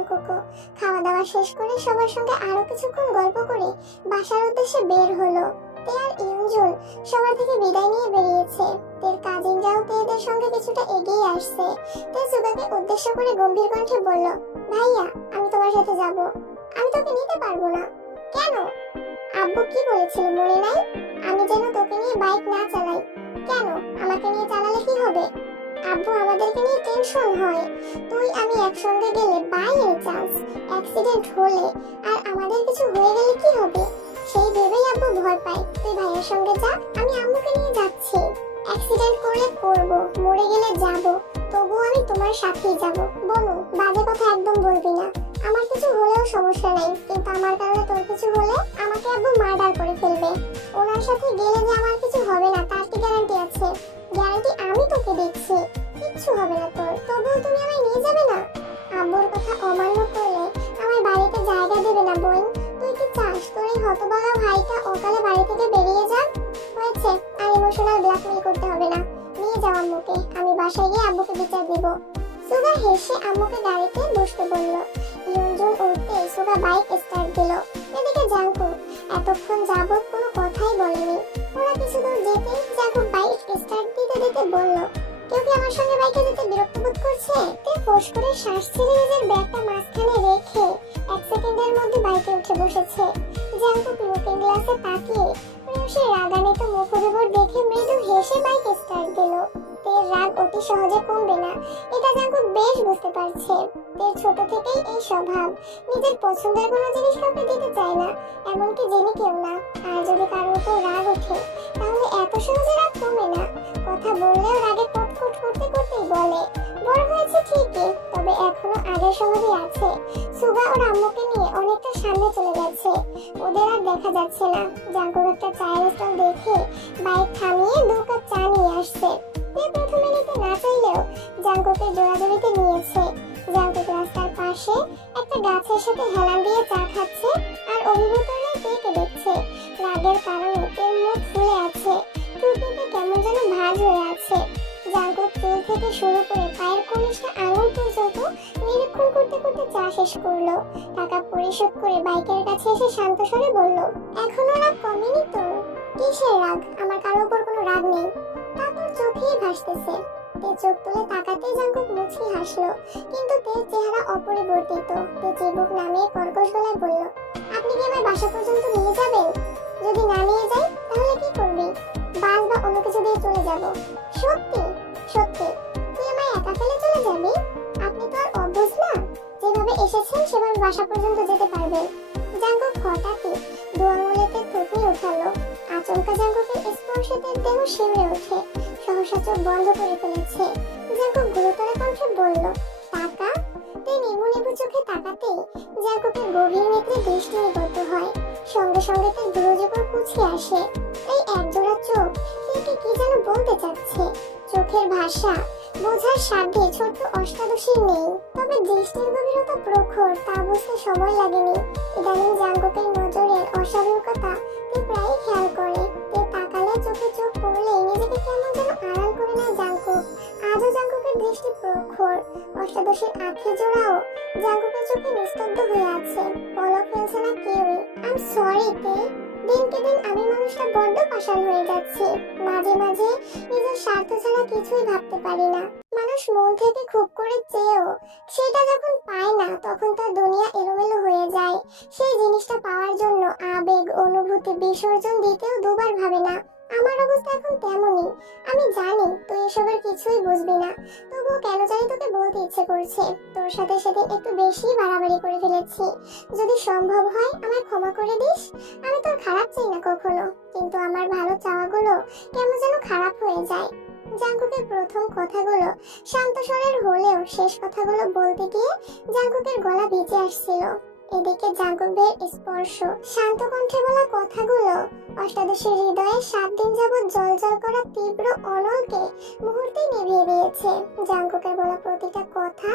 জাংকুকও। খাওয়া দাওয়া শেষ করে সবার সঙ্গে আরো কিছুক্ষণ গল্প করে বাসার উদ্দেশ্যে বের হলো। তে আর ইয়ঞ্জুন সবার থেকে বিদায় নিয়ে বেরিয়েছে। তের কাজিনরাও তেদের সঙ্গে কিছুটা এগিয়ে আসছে। তে সুগাকে উদ্দেশ্য করে গম্ভীর কণ্ঠে বলল, ভাইয়া আমি তোমার সাথে যাব। আমি তোকে নিতে পারবো না। কেন? আব্বু কি বলেছিল মনে নাই? আমি যেন তোকে নিয়ে বাইক না চালাই। কেন? আমাকে নিয়ে চালালে কি হবে? আব্বু আমাদেরকে নিয়ে টেনশন হয়। তুই আমি একসঙ্গে গেলে বাই এনি চান্স অ্যাক্সিডেন্ট হলে আর আমাদের কিছু হয়ে গেলে কি হবে, সেই ভেবেই আব্বু ভয় পায়। তুই ভাইয়ের সঙ্গে যা, আমি আম্মুকে নিয়ে যাচ্ছি। অ্যাক্সিডেন্ট করলে করব, মরে গেলে যাব, তবুও আমি তোমার সাথেই যাব। বনু, বাজে কথা একদম বলবি না। আমার কিছু হলেও সমস্যা নেই, কিন্তু আমার কারণে তোর কিছু হলে আমাকে আব্বু মার্ডার করে ফেলবে। ওনার সাথে গেলে যে আমার কিছু হবে না তার কি গ্যারান্টি আছে? গ্যারান্টি আমি তোকে দিচ্ছি, কিচ্ছু হবে না তোর। তবুও তুমি আমায় নিয়ে যাবে না? আব্বুর কথা অমান্য করলে আমার বাড়িতে জায়গা দেবে না বোন। তুই কি চাস তোর এই হতভাগা ভাইটা অকালে বাড়ি থেকে বেরিয়ে যাক? হয়েছে, আর ইমোশনাল ব্ল্যাকমেল করতে হবে না। নিয়ে যাও আম্মুকে, আমি বাসায় গিয়ে আব্বুকে বিচার দিব। সুগা হেসে আম্মুকে গাড়িতে বসতে বলল। ইয়ঞ্জুন উঠতে সুগা বাইক স্টার্ট দিল। এদিকে জাংকুক এতক্ষণ যাবত কোনো কথাই বলেনি। ওরা কিছু দূর যেতে জাংকুক বাইক স্টার্ট দিতে দিতে বলল, কেউ কি আমার সঙ্গে বাইকে যেতে বিরক্ত বোধ করছে? তে ফোঁস করে শ্বাস ছেড়ে নিজের ব্যাগটা মাঝখানে রেখে 1 সেকেন্ডের মধ্যে বাইকে উঠে বসেছে। জাংকুক লুকিং গ্লাসে তাকিয়ে প্রেয়সীর রাগান্বিত মুখোদ্ভর দেখে মৃদু হেসে বাইক স্টার্ট দিল। তের রাগ অতি সহজে কমবে না, এটা জাংকুক বেশ বুঝতে পারছে। তের ছোট থেকেই এই স্বভাব, নিজের পছন্দের কোনো জিনিস কাউকে দিতে চায় না, এমনকি জেনে কেউ না। আর যদি কারোর উপর রাগ ওঠে তাহলে এত সহজে রাগ কমে না। কথা বললেও রাগে কটকট করতে করতেই বলে। বড় হয়েছে ঠিকই, তবে এখনো আগের স্বভাবই আছে। সুগা ওর আম্মুকে নিয়ে অনেকটা সামনে চলে গেছে, ওদের আর দেখা যাচ্ছে না। জাংকুক একটা চায়ের স্টল দেখে বাইক থামিয়ে 2 কাপ চা নিয়ে আসছে। তে প্রথমে নিতে না চাইলেও জাংকুকের জোরাজোরিতে নিয়েছে। জাংকুক রাস্তার পাশে একটা গাছের সাথে হেলান দিয়ে চা খাচ্ছে আর অভিভূত হয়ে তেকে দেখছে। রাগের কারণে তের মুখ ফুলে আছে, টুপিতে কেমন যেন ভাঁজ হয়ে আছে। জাংকুক চুল থেকে শুরু করে পায়ের কনিষ্ঠ আঙুল পর্যন্ত নিরীক্ষণ করতে করতে চা শেষ করলো। টাকা পরিশোধ করে বাইকের কাছে এসে শান্ত স্বরে বলল, এখনো রাগ কমেনি তোর? কিসের রাগ? আমার কারোর উপর কোনো রাগ নেই, তা তোর চোখেই ভাসতেছে। তে চোখ তুলে তাকাতেই জাংকুক মুচকি হাসলো, কিন্তু তের চেহারা অপরিবর্তিত। তে চিবুক নামিয়ে কর্কশ গলায় বলল, আপনি কি আমার বাসা পর্যন্ত নিয়ে যাবেন? যদি না নিয়ে যাই তাহলে কি করবি? বাস বা অন্য কিছু দিয়ে চলে যাব। সত্যি সত্যি? তুই আমায় একা ফেলে চলে যাবি? আপনি তো আর অবুঝ না, যেভাবে এসেছেন সেভাবে বাসা পর্যন্ত যেতে পারবেন। জাংকুক হঠাৎই 2 আঙুলেতে থুতনি উঠালো। আচমকা জাংকুকের স্পর্শে তের দেহ শিউরে ওঠে, সহসা চোখ বন্ধ করে ফেলেছে। জাংকুক গুরুতর কণ্ঠে বলল, টাকা? তে নিভু নিভু চোখে তাকাতেই জাংকুকের গভীর নেত্রে দৃষ্টি নিবদ্ধ হয়। সঙ্গে সঙ্গে তার দুরোজোপর কুচকে আসে। এই একজোড়া চোখ তেকে কি যেন বলতে চাচ্ছে। চোখের ভাষা বোঝার সাধ্যে ছোট্ট অষ্টাদশীর নেই, তবে দৃষ্টির গভীরতা প্রখর, তা বুঝতে সময় লাগেনি। ইদানিং জাংকুকের নজরের অস্বাভাবিকতা তে প্রায়ই খেয়াল করে। তে তাকালে চোখে চোখ পড়লে নিজেকে কেমন যেন আড়াল করে নেয় জাংকুক। আজও জাংকুকের দৃষ্টি প্রখর, অষ্টাদশীর আঁখি জোড়াও জাংকুকের চোখে নিস্তব্ধ হয়ে আছে, পলক ফেলছে না কেউই। আই এম সরি তে, দিনকে দিন আমি মানুষটা বড্ড পাষাণ হয়ে যাচ্ছি। মাঝে মাঝে নিজের স্বার্থ ছাড়া কিছুই ভাবতে পারি না। মানুষ মন থেকে খুব করে চেয়েও সেটা যখন পায় না তখন তার দুনিয়া এলোমেলো হয়ে যায়। সেই জিনিসটা পাওয়ার জন্য আবেগ অনুভূতি বিসর্জন দিতেও দুবার ভাবে না। আমার অবস্থা এখন তেমনই। আমি জানি তুই এসবের কিছুই বুঝবি না, তবুও কেন জানি তোকে বলতে ইচ্ছে করছে। তোর সাথে সেদিন একটু বেশি বাড়াবাড়ি করে ফেলেছি, যদি সম্ভব হয় আমায় ক্ষমা করে দিস। আমি তোর খারাপ চাই না কখনো, কিন্তু আমার ভালো চাওয়াগুলো কেমন যেন খারাপ হয়ে যায়। জাংকুকের প্রথম কথাগুলো শান্ত স্বরের হলেও শেষ কথাগুলো বলতে গিয়ে জাংকুকের গলা ভিজে আসছিল। এদিকে জাংকুকের স্পর্শ শান্ত কণ্ঠে বলা কথাগুলো অষ্টাদশীর হৃদয়ে 7 দিন যাবৎ জলজল করা তীব্র অনলকে মুহূর্তেই নিভিয়ে দিয়েছে। জাংকুকের বলা প্রতিটা কথা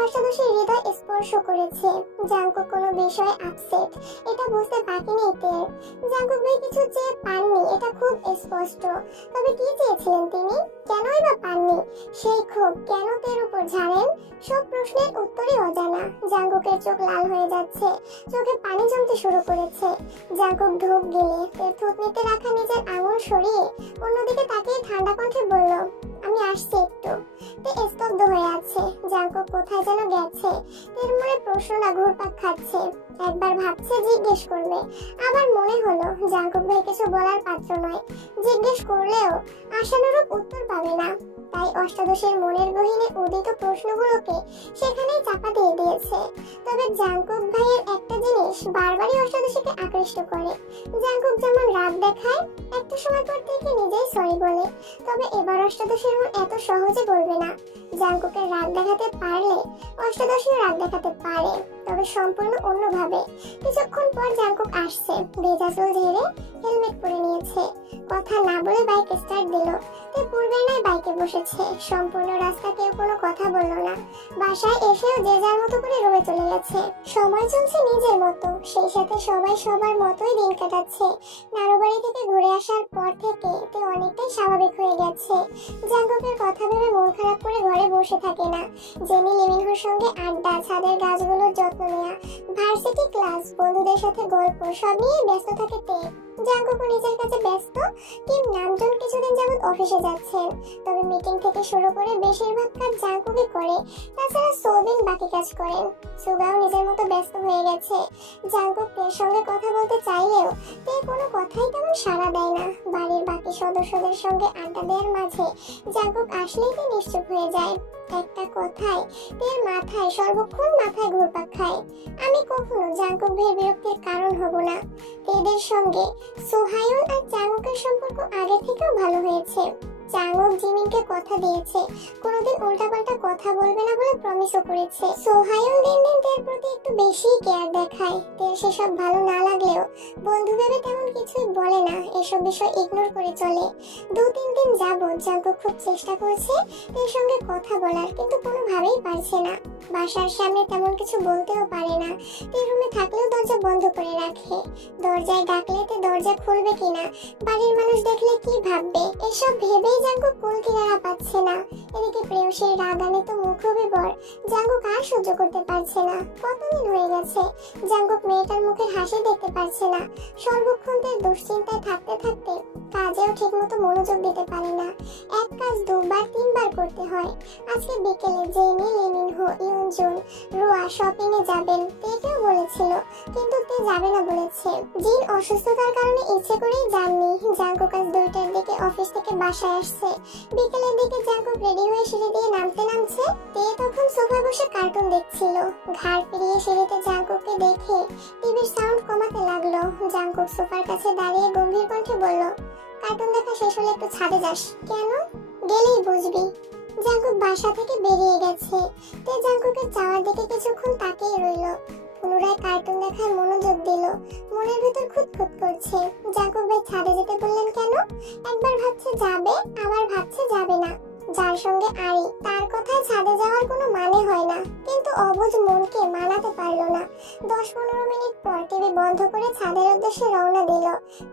অষ্টাদশীর হৃদয় স্পর্শ করেছে। জাংকুক কোনো বিষয়ে আপসেট, এটা বুঝতে বাকি নেই তের। জাংকুক ভাই কিছু চেয়ে পাননি, এটা খুব স্পষ্ট। তবে কি চেয়েছিলেন তিনি? কেনই বা পাননি? সেই ক্ষোভ কেন তের উপর ঝাড়েন? সব প্রশ্নের উত্তরই অজানা। জাঙ্কুকের চোখ লাল হয়ে যাচ্ছে, চোখে পানি জমতে শুরু করেছে। জাঙ্কুক ঢোক গেলে তের থুতনিতে রাখা নিজের আঙুল সরিয়ে অন্যদিকে তাকিয়ে ঠান্ডা কণ্ঠে বলল, আমি আসছি একটু। তে স্তব্ধ হয়ে আছে। জাঙ্কুক কোথায় যেন গেছে। তের মনে প্রশ্নটা ঘুরপাক খাচ্ছে। একবার ভাবছে জিজ্ঞেস করবে, আবার মনে হলো জাঙ্কুক ভাই কিছু বলার পাত্র নয়। জিজ্ঞেস করলেও আশানুরূপ উত্তর পাবে না। তাই অষ্টাদশের মনের গহীনে উদিত প্রশ্নগুলোকে সেখানেই চাপা দিয়ে দিয়েছে। তবে জাঙ্কুক ভাইয়ের একটা জিনিস বারবারই অষ্টাদশীকে আকৃষ্ট করে। জাঙ্কুক যেমন রাগ দেখায়, একটা সময় পর থেকে নিজেই সরি বলে। তবে এবার অষ্টাদশের মন এত সহজে বলবে না। জাঙ্কুকের রাগ দেখাতে পারলে অষ্টাদশীও রাগ দেখাতে পারে, তবে সম্পূর্ণ অন্যভাবে। কিছুক্ষণ পর জাঙ্কুক আসছে, ভেজা চুল ঝেড়ে হেলমেট পরে নিয়েছে। কথা না বলে বাইক স্টার্ট দিল। তে পূর্বের ন্যায় বাইকে বসেছে। সম্পূর্ণ রাস্তা কেউ কোনো কথা বলল না। বাসায় এসেও যে যার মতো করে রুমে চলে গেছে। সময় চলছে নিজের মতো, সেই সাথে সবাই সবার মতোই দিন কাটাচ্ছে। নারুবাড়ি থেকে ঘুরে আসার পর থেকে তে অনেকটাই স্বাভাবিক হয়ে গেছে। জাঙ্কুকের কথা ভেবে মন খারাপ করে ঘরে বসে থাকে না। জেনি লিমিনহোর সঙ্গে আড্ডা, ছাদের গাছগুলোর যত্ন নেওয়া, ভার্সিটি ক্লাস, বন্ধুদের সাথে গল্প, সব নিয়ে ব্যস্ত থাকে তে। জাঙ্কুকও নিজের কাছে ব্যস্ত। কিম নামজন কিছুদিন যাবত অফিসে যাচ্ছেন, তবে মিটিং থেকে শুরু করে বেশিরভাগ কাজ জাঙ্কুকই করে। তাছাড়া সোবিন বাকি কাজ করেন। সুগাও নিজের মতো ব্যস্ত হয়ে গেছে। জাঙ্কুক তের সঙ্গে কথা বলতে চাইলেও তে কোনো কথাই তেমন সাড়া দেয় না। বাড়ির বাকি সদস্যদের সঙ্গে আড্ডা দেওয়ার মাঝে জাঙ্কুক আসলেই তে নিশ্চুপ হয়ে যায়। একটা কথায় তের মাথায় সর্বক্ষণ মাথায় ঘুরপাক খায়। আমি কখনো জাঙ্কুক ভাইয়ের বিরক্তির কারণ হব না। তেদের সঙ্গে সোহায়ুন আর চাঙ্গুকের সম্পর্ক আগে থেকেও ভালো হয়েছে। চাঙ্গুক জিমিনকে কথা দিয়েছে কোনোদিন উল্টাপাল্টা কথা বলবে না বলে প্রমিসও করেছে। সোহায়ুন দিন দিন তের প্রতি একটু বেশি কেয়ার দেখায়। তের সেসব ভালো না লাগলেও বন্ধু ভেবে তেমন কিছুই বলে না, এসব বিষয় ইগনোর করে চলে। 2-3 দিন যাবত জাঙ্কুক খুব চেষ্টা করছে তের সঙ্গে কথা বলার, কিন্তু কোনোভাবেই পারছে না। বাসার সামনে তেমন কিছু বলতেও পারে না। তে রুমে থাকলেও দরজা বন্ধ করে রাখে। দরজায় ডাকলে তে দরজা খুলবে কিনা, বাড়ির মানুষ দেখলে কি ভাববে, এসব ভেবেই জাঙ্কুক কুল কিনারা পাচ্ছে না। এদিকে প্রেয়সীর রাগান্বিত মুখবিবর জাঙ্কুক আর সহ্য করতে পারছে না। কতদিন হয়ে গেছে জাঙ্কুক মেয়েটার মুখের হাসি দেখতে পারছে না। সর্বক্ষণ তার দুশ্চিন্তায় থাকতে থাকতে কাজেও ঠিকমতো মনোযোগ দিতে পারে না। এক কাজ 2-3 বার করতে হয়। আজকে বিকেলে জেনি, লিমিনহো, ইউনজুন, রোয়া শপিং এ যাবেন। তেকেও বলেছিল, কিন্তু তে যাবে না বলেছে। জিন অসুস্থতার কারণে ইচ্ছে করেই যাননি। জাঙ্কুক আজ 2টার দিকে অফিস থেকে বাসায় আসছে। বিকেলের দিকে জাঙ্কুক রেডি হয়ে সিঁড়ি দিয়ে নামছে। তে তখন সোফায় বসে কার্টুন দেখছিল। ঘাড় ফিরিয়ে সিঁড়িতে জাঙ্কুককে দেখে টিভির সাউন্ড কমাতে লাগলো। জাঙ্কুক সোফার কাছে দাঁড়িয়ে গম্ভীর কণ্ঠে বলল, কার্টুন দেখা শেষ হলে একটু ছাদে যাস। কেন? গেলেই বুঝবি। জাঙ্কুক বাসা থেকে বেরিয়ে গেছে। তে জাঙ্কুকের যাওয়ার দিকে কিছুক্ষণ তাকিয়ে রইল। পুনরায় কার্টুন দেখায় মনোযোগ দিল। মনের ভিতর খুঁতখুত করছে। জাঙ্কুক ভাই ছাদে যেতে বললেন কেন? একবার ভাবছে যাবে, আবার ভাবছে যাবে না। যার সঙ্গে আড়ি তার কথায় ছাদে যাওয়ার কোনো মানে হয় না, কিন্তু অবুঝ মনকে মানাতে পারলো না। 10-15 মিনিট পর টিভি বন্ধ করে ছাদের উদ্দেশ্যে রওনা দিল।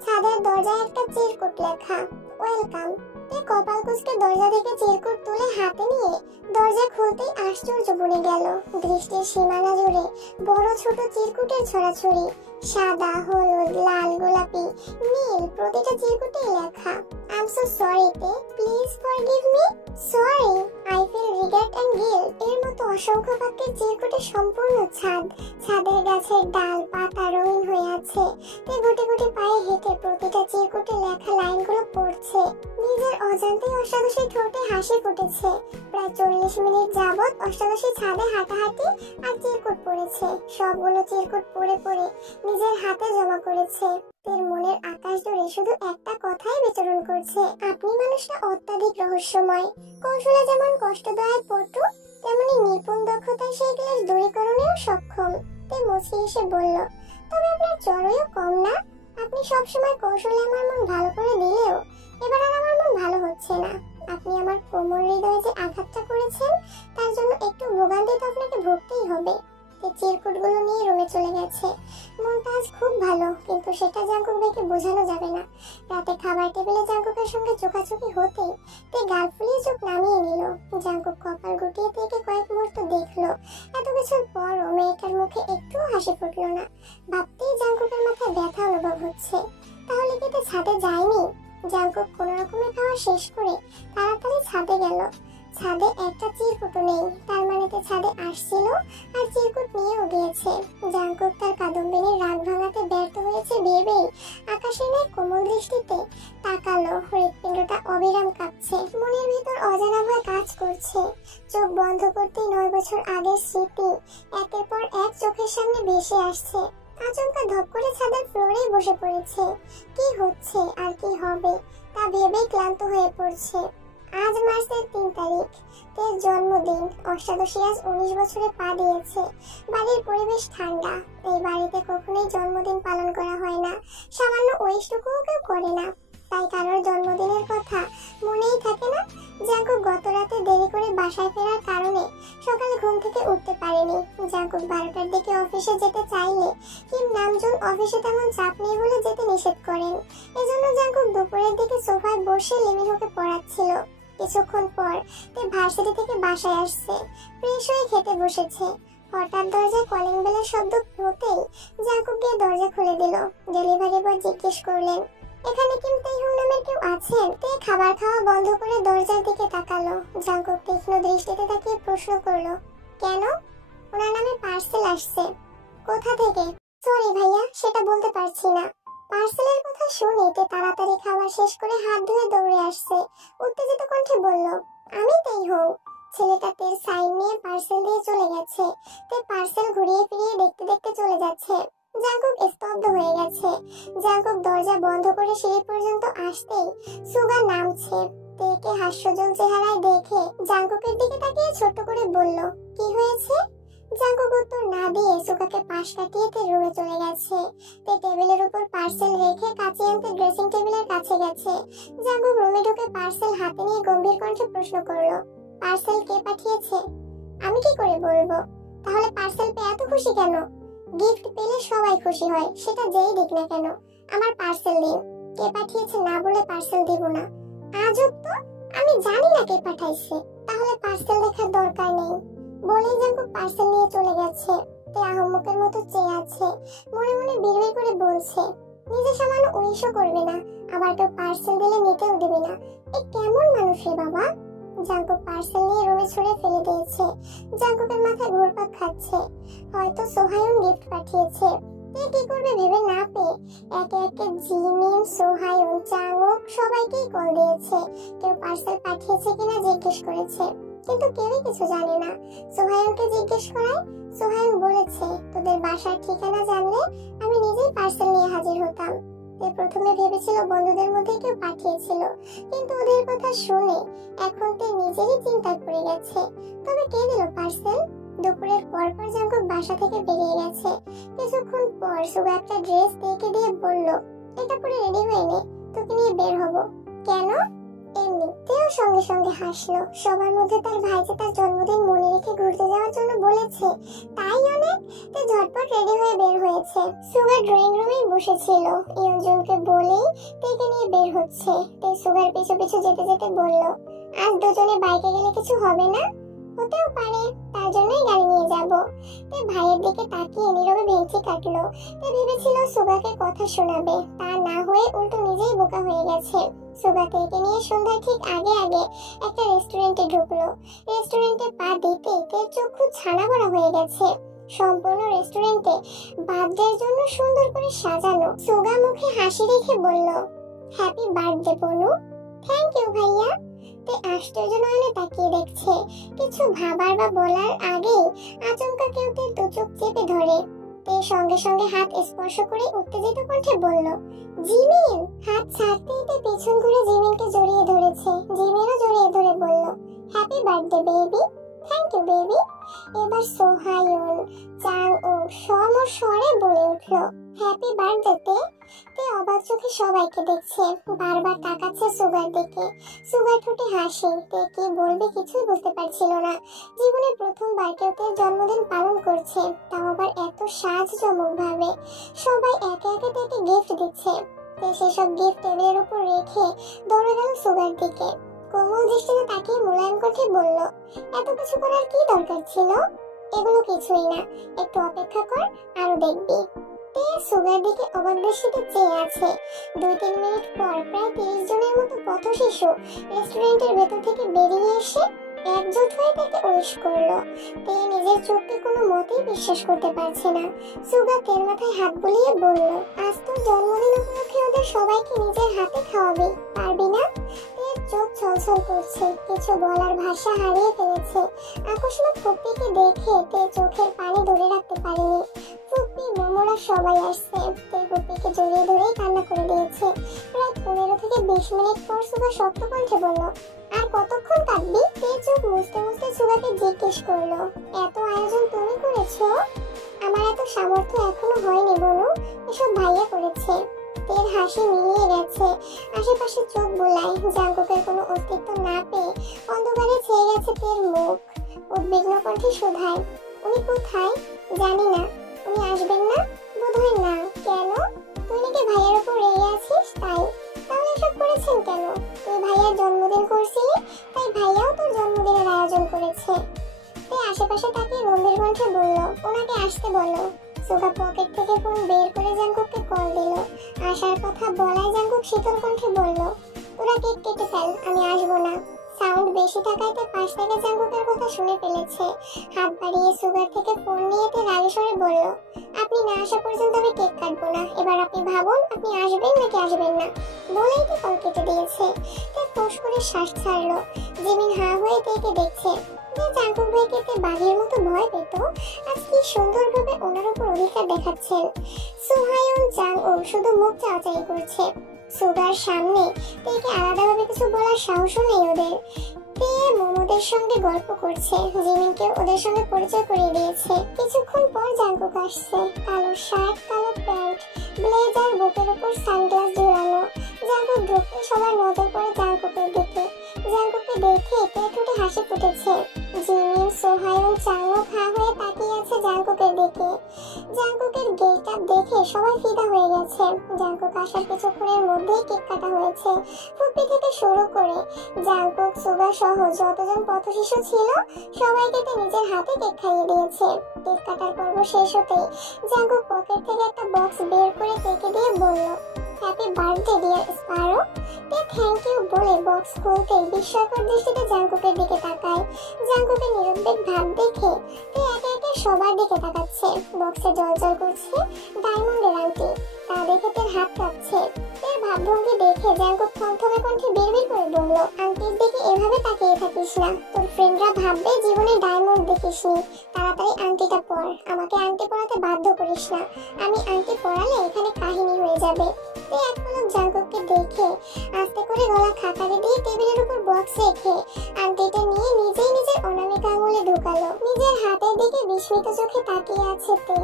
ছাদের দরজায় একটা চিরকুট লেখা, ওয়েলকাম। তে কপাল কুঁচকে দরজা থেকে চিরকুট তুলে হাতে নিয়ে দরজা খুলতেই আশ্চর্য বনে গেল। দৃষ্টির সীমানা জুড়ে বড় ছোট চিরকুটের ছড়াছড়ি। সাদা, হলুদ, লাল, গোলাপি, নীল, প্রতিটা চিরকুটেই লেখা, আই এম সো সরি তে, please forgive me, sorry, I feel regret and guilt. এর মতো অসংখ্য বাক্যের চিরকুটে সম্পূর্ণ ছাদ। ছাদের গাছের ডাল পাতা রঙিন হয়ে আছে। তে গুটি গুটি পায়ে হেঁটে প্রতিটা চিরকুটে লেখা লাইনগুলো পড়ছে। নিজের অজান্তেই অষ্টাদশী ঠোঁটে হাসি ফুটেছে। প্রায় 40 মিনিট যাবত অষ্টাদশী ছাদে হাঁটাহাঁটি আর চিরকুট পড়েছে। সবগুলো চিরকুট পড়ে পড়ে নিজের হাতে জমা করেছে। তের মনের আকাশ জুড়ে শুধু একটা কথাই বিচরণ করছে, আপনি মানুষটা অত্যাধিক রহস্যময়। কৌশলে যেমন কষ্টদায়ক পটু, তেমনি নিপুণ দক্ষতায় সেই ক্লেশ দূরীকরণেও সক্ষম। তে মুচকি হেসে বলল, তবে আপনার চড়ইও কম না। আপনি সবসময় কৌশলে আমার মন ভালো করে দিলেও এবার আর আমার মন ভালো হচ্ছে না। আপনি আমার কোমল হৃদয়ে যে আঘাতটা করেছেন তার জন্য একটু ভোগান্তি তো আপনাকে ভুগতেই হবে। চিরকুটগুলো নিয়ে রুমে চলে গেছে। মনটা আজ খুব ভালো, কিন্তু সেটা জাঙ্কুক ভাইকে বোঝানো যাবে না। রাতে খাবার টেবিলে জাঙ্কুকের সঙ্গে চোখাচোখি হতেই তে গাল ফুলিয়ে চোখ নামিয়ে নিল। জাঙ্কুক কপাল গুটিয়ে থেকে কয়েক মুহূর্ত দেখলো। এত কিছুর পরও মেয়েটার মুখে একটুও হাসি ফুটলো না। ভাবতেই জাঙ্কুকের মাথায় ব্যথা অনুভব হচ্ছে। তাহলে কি এটা ছাদে যায়নি? জাঙ্কুক কোনো রকমে খাওয়া শেষ করে তাড়াতাড়ি ছাদে গেল। ছাদে একটা চিরকুটও নেই, তার মানে তো ছাদে আসছিল আর চিরকুট নিয়েও গিয়েছে। জাঙ্কুক তার কাদম্বিনীর রাগ ভাঙাতে ব্যর্থ হয়েছে ভেবেই আকাশের ন্যায় কোমল দৃষ্টিতে তাকালো। হৃৎপিণ্ডটা অবিরাম কাঁপছে, মনের ভিতর অজানা ভয় কাজ করছে। চোখ বন্ধ করতেই 9 বছর আগের স্মৃতি একের পর এক চোখের সামনে ভেসে আসছে। আচমকা ধপ করে ছাদের ফ্লোরেই বসে পড়েছে। কি হচ্ছে আর কি হবে তা ভেবেই ক্লান্ত হয়ে পড়ছে। আজ মার্চের 3 তারিখ, তের জন্মদিন। অষ্টাদশী আজ 19 বছরে পা দিয়েছে। বাড়ির পরিবেশ ঠান্ডা। এই বাড়িতে কখনোই জন্মদিন পালন করা হয় না, সামান্য ওয়েস্টটুকুও কেউ করে না। তাই কারোর জন্মদিনের কথা মনেই থাকে না। জাঙ্কুক গত রাতে দেরি করে বাসায় ফেরার কারণে সকালে ঘুম থেকে উঠতে পারেনি। জাঙ্কুক 12টার দিকে অফিসে যেতে চাইলে কিম নামজুন অফিসে তেমন চাপ নেই বলে যেতে নিষেধ করেন। এজন্য জাঙ্কুক দুপুরের দিকে সোফায় বসে লিমিনকে পড়াচ্ছিল। কিছুক্ষণ পর তে ভার্সিটি থেকে বাসায় আসছে, ফ্রেশ হয়ে খেতে বসেছে। হঠাৎ দরজায় কলিং বেলের শব্দ হতেই জাঙ্কুক গিয়ে দরজা খুলে দিল। ডেলিভারি বয় জিজ্ঞেস করলেন, এখানে কিম তাইহুং নামের কেউ আছেন? তে খাবার খাওয়া বন্ধ করে দরজার দিকে তাকালো। জাঙ্কুক তীক্ষ্ণ দৃষ্টিতে তাকিয়ে প্রশ্ন করলো, কেন? ওনার নামে পার্সেল আসছে। কোথা থেকে? সরি ভাইয়া, সেটা বলতে পারছি না। পার্সেলের কথা শুনে তে তাড়াতাড়ি খাবার শেষ করে হাত ধুয়ে দৌড়ে আসছে। উত্তেজিত কণ্ঠে বলল, আমি তাইহুং। ছেলেটা তের সাইন নিয়ে পার্সেল দিয়ে চলে গেছে। তে পার্সেল ঘুরিয়ে ফিরিয়ে দেখতে দেখতে চলে যাচ্ছে। জাঙ্কুক স্তব্ধ হয়ে গেছে। জাঙ্কুক দরজা বন্ধ করে সিঁড়ি পর্যন্ত আসতেই সুগা নামছে। তেকে হাস্যজন চেহারায় দেখে জাঙ্কুকের দিকে তাকিয়ে ছোট্ট করে বলল, কি হয়েছে? জাঙ্কুক উত্তর না দিয়ে সুগাকে পাশ কাটিয়ে তে রুমে চলে গেছে। তে টেবিলের উপর পার্সেল রেখে কাঁচি আনতে ড্রেসিং টেবিলের কাছে গেছে। জাঙ্কুক রুমে ঢুকে পার্সেল হাতে নিয়ে গম্ভীর কণ্ঠে প্রশ্ন করলো, পার্সেল কে পাঠিয়েছে? আমি কি করে বলবো? তাহলে পার্সেল পেয়ে এত খুশি কেন? গিফট পেলে সবাই খুশি হয়, সেটা যেই দিক না কেন। আমার পার্সেল দিন। কে পাঠিয়েছে না বলে পার্সেল দিব না। আজব তো, আমি জানি না কে পাঠাইছে, তাহলে পার্সেল দেখার দরকার নেই। বলেই জাঙ্কুক পার্সেল নিয়ে চলে গেছে। তে আহম্মকের মতো চেয়ে আছে, মনে মনে বিড়বিড় করে বলছে, নিজে সামান্য উইশও করবে না, আবার কেউ পার্সেল দিলে নিতেও দিবে না। এ কেমন মানুষ রে বাবা? জাঙ্কুক পার্সেল নিয়ে রুমে ছুঁড়ে ফেলে দিয়েছে। জাঙ্কুকের মাথায় ঘুরপাক খাচ্ছে। হয়তো সোহায়ুন গিফট পাঠিয়েছে। তে কি করবে ভেবে না পেয়ে একে একে জিমিন, সোহায়ুন, চাংওক সবাইকেই কল দিয়েছে। কেউ পার্সেল পাঠিয়েছে কিনা জিজ্ঞেস করেছে, কিন্তু কেউই কিছু জানে না। সোহায়ুনকে জিজ্ঞেস করায় সোহায়ুন বলেছে, তোদের বাসার ঠিকানা জানলে আমি নিজেই পার্সেল নিয়ে হাজির হতাম। তে প্রথমে ভেবেছিল বন্ধুদের মধ্যে কেউ পাঠিয়েছিল, কিন্তু ওদের কথা শুনে এখন তে নিজেরই চিন্তায় পড়ে গেছে। তবে কে দিল পার্সেল? দুপুরের পর পর জাঙ্কুক বাসা থেকে বেরিয়ে গেছে। কিছুক্ষণ পর সুগা একটা ড্রেস তেকে দিয়ে বলল, এটা পরে রেডি হয়ে নে, তোকে নিয়ে বের হব। কেন? এমনি। তেও সঙ্গে সঙ্গে হাসলো। সবার মধ্যে তার ভাই যে তার জন্মদিন মনে রেখে ঘুরতে যাওয়ার জন্য বলেছে, তাই অনেক। তে ঝটপট রেডি হয়ে বের হয়েছে। সুগা ড্রয়িং রুমেই বসেছিল। ইয়নজুনকে বলেই তেকে নিয়ে বের হচ্ছে। তে সুগার পিছু পিছু যেতে যেতে বলল, আজ দুজনে বাইকে গেলে কিছু হবে না? হতেও পারে, তার জন্যই গাড়ি নিয়ে যাব। তে ভাইয়ের দিকে তাকিয়ে নীরবে ভেঙচি কাটলো। তে ভেবেছিল সুগাকে কথা শোনাবে, তা না হয়ে উল্টো নিজেই বোকা হয়ে গেছে। সুগা তেকে নিয়ে সন্ধ্যার ঠিক আগে আগে একটা রেস্টুরেন্টে ঢুকলো। রেস্টুরেন্টে পা দিতে তের চক্ষু ছানা বড়া হয়ে গেছে। সম্পূর্ণ রেস্টুরেন্টে বার্থডের জন্য সুন্দর করে সাজানো। সুগা মুখে হাসি রেখে বলল, হ্যাপি বার্থডে বনু। থ্যাংক ইউ ভাইয়া। তে আশ্চর্য নয়নে তাকিয়ে দেখছে। কিছু ভাবার বা বলার আগেই আচমকা কেউ তের দু চোখ চেপে ধরে। তে সঙ্গে সঙ্গে হাত স্পর্শ করে উত্তেজিত কণ্ঠে বলল, জিমিন। হাত ছাড়তেই তে পেছন ঘুরে জিমিনকে জড়িয়ে ধরেছে। জিমিনও জড়িয়ে ধরে বলল, happy birthday baby. Thank you baby. এবার সোহায়ুন, চাংওক সমস্বরে বলে উঠল, হ্যাপি বার্থডে তে। তে অবাক চোখে সবাইকে দেখছে, বারবার তাকাচ্ছে সুগার দিকে। সুগার ঠোঁটে হাসি। তে কি বলবে কিছুই বুঝতে পারছিল না। জীবনে প্রথমবার কেউ তার জন্মদিন পালন করছে, তাও আবার এত সাজ জমক ভাবে। সবাই একে একে তাকে গিফট দিচ্ছে। তে সেসব গিফট টেবিলের উপর রেখে দৌড়ে গেল সুগার দিকে। কোমল দৃষ্টিতে তাকিয়ে মোলায়েম কণ্ঠে বলল, এত কিছু করার কি দরকার ছিল? এগুলো কিছুই না, একটু অপেক্ষা কর, আরো দেখবি। তে সুগার দিকে অবাক দৃষ্টিতে চেয়ে আছে। 2-3 মিনিট পর প্রায় 30 জনের মতো পথশিশু রেস্টুরেন্টের ভেতর থেকে বেরিয়ে এসে একজোট হয়ে তাকে উইশ করলো। তে নিজের চোখকে কোনো মতেই বিশ্বাস করতে পারছে না। সুগা তের মাথায় হাত বুলিয়ে বলল, আজ তোর জন্মদিন উপলক্ষে ওদের সবাইকে নিজের হাতে খাওয়াবি, পারবি না? তের চোখ ছলছল করছে, কিছু বলার ভাষা হারিয়ে ফেলেছে। আকস্মাৎ ফুপ্পিকে দেখে তে চোখের পানি ধরে রাখতে পারেনি। ফুপ্পি, মোমোরা সবাই আসছে। তে ফুপ্পিকে জড়িয়ে ধরেই কান্না করে দিয়েছে। প্রায় 15 থেকে 20 মিনিট পর সুগা শক্ত কণ্ঠে বলল, আর কতক্ষণ কাঁদবি? তে চোখ মুছতে মুছতে সুগাকে জিজ্ঞেস করলো, এত আয়োজন তুমি করেছো? আমার এত সামর্থ্য এখনো হয়নি বলো, এসব ভাইয়া করেছে। তের হাসি মিলিয়ে গেছে, আশেপাশে চোখ বোলায়। জাঙ্কুকের কোনো অস্তিত্ব না পেয়ে অন্ধকারে ছেয়ে গেছে তের মুখ। উদ্বিগ্ন কণ্ঠে শোধায়, উনি কোথায়? জানি না। উনি আসবেন না? বোধহয় না। কেন? তুই নাকি ভাইয়ার উপর রেগে আছিস তাই? তাহলে এসব করেছেন কেন? তুই ভাইয়ার জন্মদিন করছিলি, তাই ভাইয়াও তোর জন্মদিনের আয়োজন করেছে। তুই আশেপাশে তাকিয়ে গম্ভীর কণ্ঠে বলল, ওনাকে আসতে বলো। সুগা পকেট থেকে ফোন বের করে জাঙ্কুককে কল দিল। আসার কথা বলায় জাঙ্কুক শীতল কণ্ঠে বলল, ওরা কেক কেটে ফেল, আমি আসবো না। সাউন্ড বেশি থাকাতে পাশ থেকে জাঙ্কুকের কথা শুনে ফেলেছে। হাত বাড়িয়ে সুগার থেকে ফোন নিয়ে তে রাগে স্বরে বলল, আপনি না আসা পর্যন্ত আমি কেক কাটবো না। এবার আপনি ভাবুন, আপনি আসবেন নাকি আসবেন না। বলেই তো কল কেটে দিয়েছে। তে ফোঁস করে শ্বাস ছাড়লো। জিমিন হা হয়ে তেকে দেখছে। জাঙ্কুক ভাইকে তে বাঘের মতো ভয় পেত, আজ কি সুন্দরভাবে ওনার উপর অধিকার দেখাচ্ছেন। সুহায়ুন জাংউ শুধু মুখ চাওয়াচাই করছে। সুগার সামনে তেকে আলাদাভাবে কিছু বলার সাহসও নেই ওদের। তে মোমোদের সঙ্গে গল্প করছে, জিমিনকে ওদের সঙ্গে পরিচয় করিয়ে দিয়েছে। কিছুক্ষণ পর জাঙ্কুক আসছে, কালো শার্ট, কালো প্যান্ট, ব্লেজার, বুকের উপর সানগ্লাস ঝোলানো। জাঙ্কুক ঢুকতে সবার নজর পড়ে জাঙ্কুকের দিকে। জাঙ্কুককে দেখে তে ঠোঁটে হাসি ফুটেছে। জিমিন, সোহায়ুন, চাংও খা হয়ে তাকিয়ে আছে জাঙ্কুকের দিকে। জাঙ্কুকের গেট আপ দেখে সবাই ফিদা হয়ে গেছে। জাঙ্কুক আসার কিছুক্ষণের মধ্যেই কেক কাটা হয়েছে। ফুপ্পি থেকে শুরু করে জাঙ্কুক, সুগা সহ যতজন পথশিশু ছিল সবাইকে তে নিজের হাতে কেক খাইয়ে দিয়েছে। কেক কাটার পর্ব শেষ হতেই জাঙ্কুক পকেট থেকে একটা বক্স বের করে তেকে দিয়ে বলল, হ্যাপি বার্থডে ডিয়ার স্পারো। তে থ্যাংক ইউ বলে বক্স খুলতেই বিস্ময়কর দৃষ্টিতে জাঙ্কুকের দিকে তাকায়। জাঙ্কুকের নিরুদ্বেগ ভাব দেখে তে একে একে সবার দিকে তাকাচ্ছে। বক্সে জ্বলজ্বল করছে ডায়মন্ডের আংটি, তা দেখে তের হাত কাঁপছে। তের ভাবভঙ্গি দেখে জাঙ্কুক থমথমে কণ্ঠে বিড়বিড় করে বলল, আংটির দিকে এভাবে তাকিয়ে থাকিস না, তোর ফ্রেন্ডরা ভাববে জীবনে ডায়মন্ড দেখিসনি। তাড়াতাড়ি আংটিটা পর, আমাকে আংটি পরাতে বাধ্য করিস না। আমি আংটি পরালে এখানে কাহিনী হয়ে যাবে। তে এক পলক জাঙ্কুককে দেখে আস্তে করে গলা খাকারে দিয়ে টেবিলের উপর বক্স রেখে আংটিটা নিয়ে নিজেই নিজের অনামিকা আঙুলে ঢুকালো। নিজের হাতের দিকে বিস্মিত চোখে তাকিয়ে আছে তে।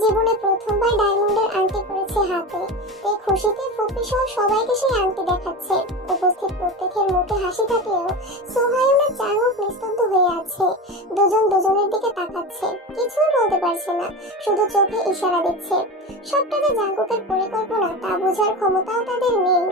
জীবনে প্রথমবার ডায়মন্ডের আংটি পরেছে হাতে। তে খুশিতে ফুপ্পি সহ সবাইকে সেই আংটি দেখাচ্ছে। উপস্থিত প্রত্যেকের মুখে হাসি থাকলেও সোহায়ুন আর জাঙ্কুক নিস্তব্ধ হয়ে আছে। দুজন দুজনের দিকে তাকাচ্ছে, কিছুই বলতে পারছে না, শুধু চোখে ইশারা দিচ্ছে। সবটা যে জাঙ্কুকের পরিকল্পনা তা বোঝার ক্ষমতাও তাদের নেই।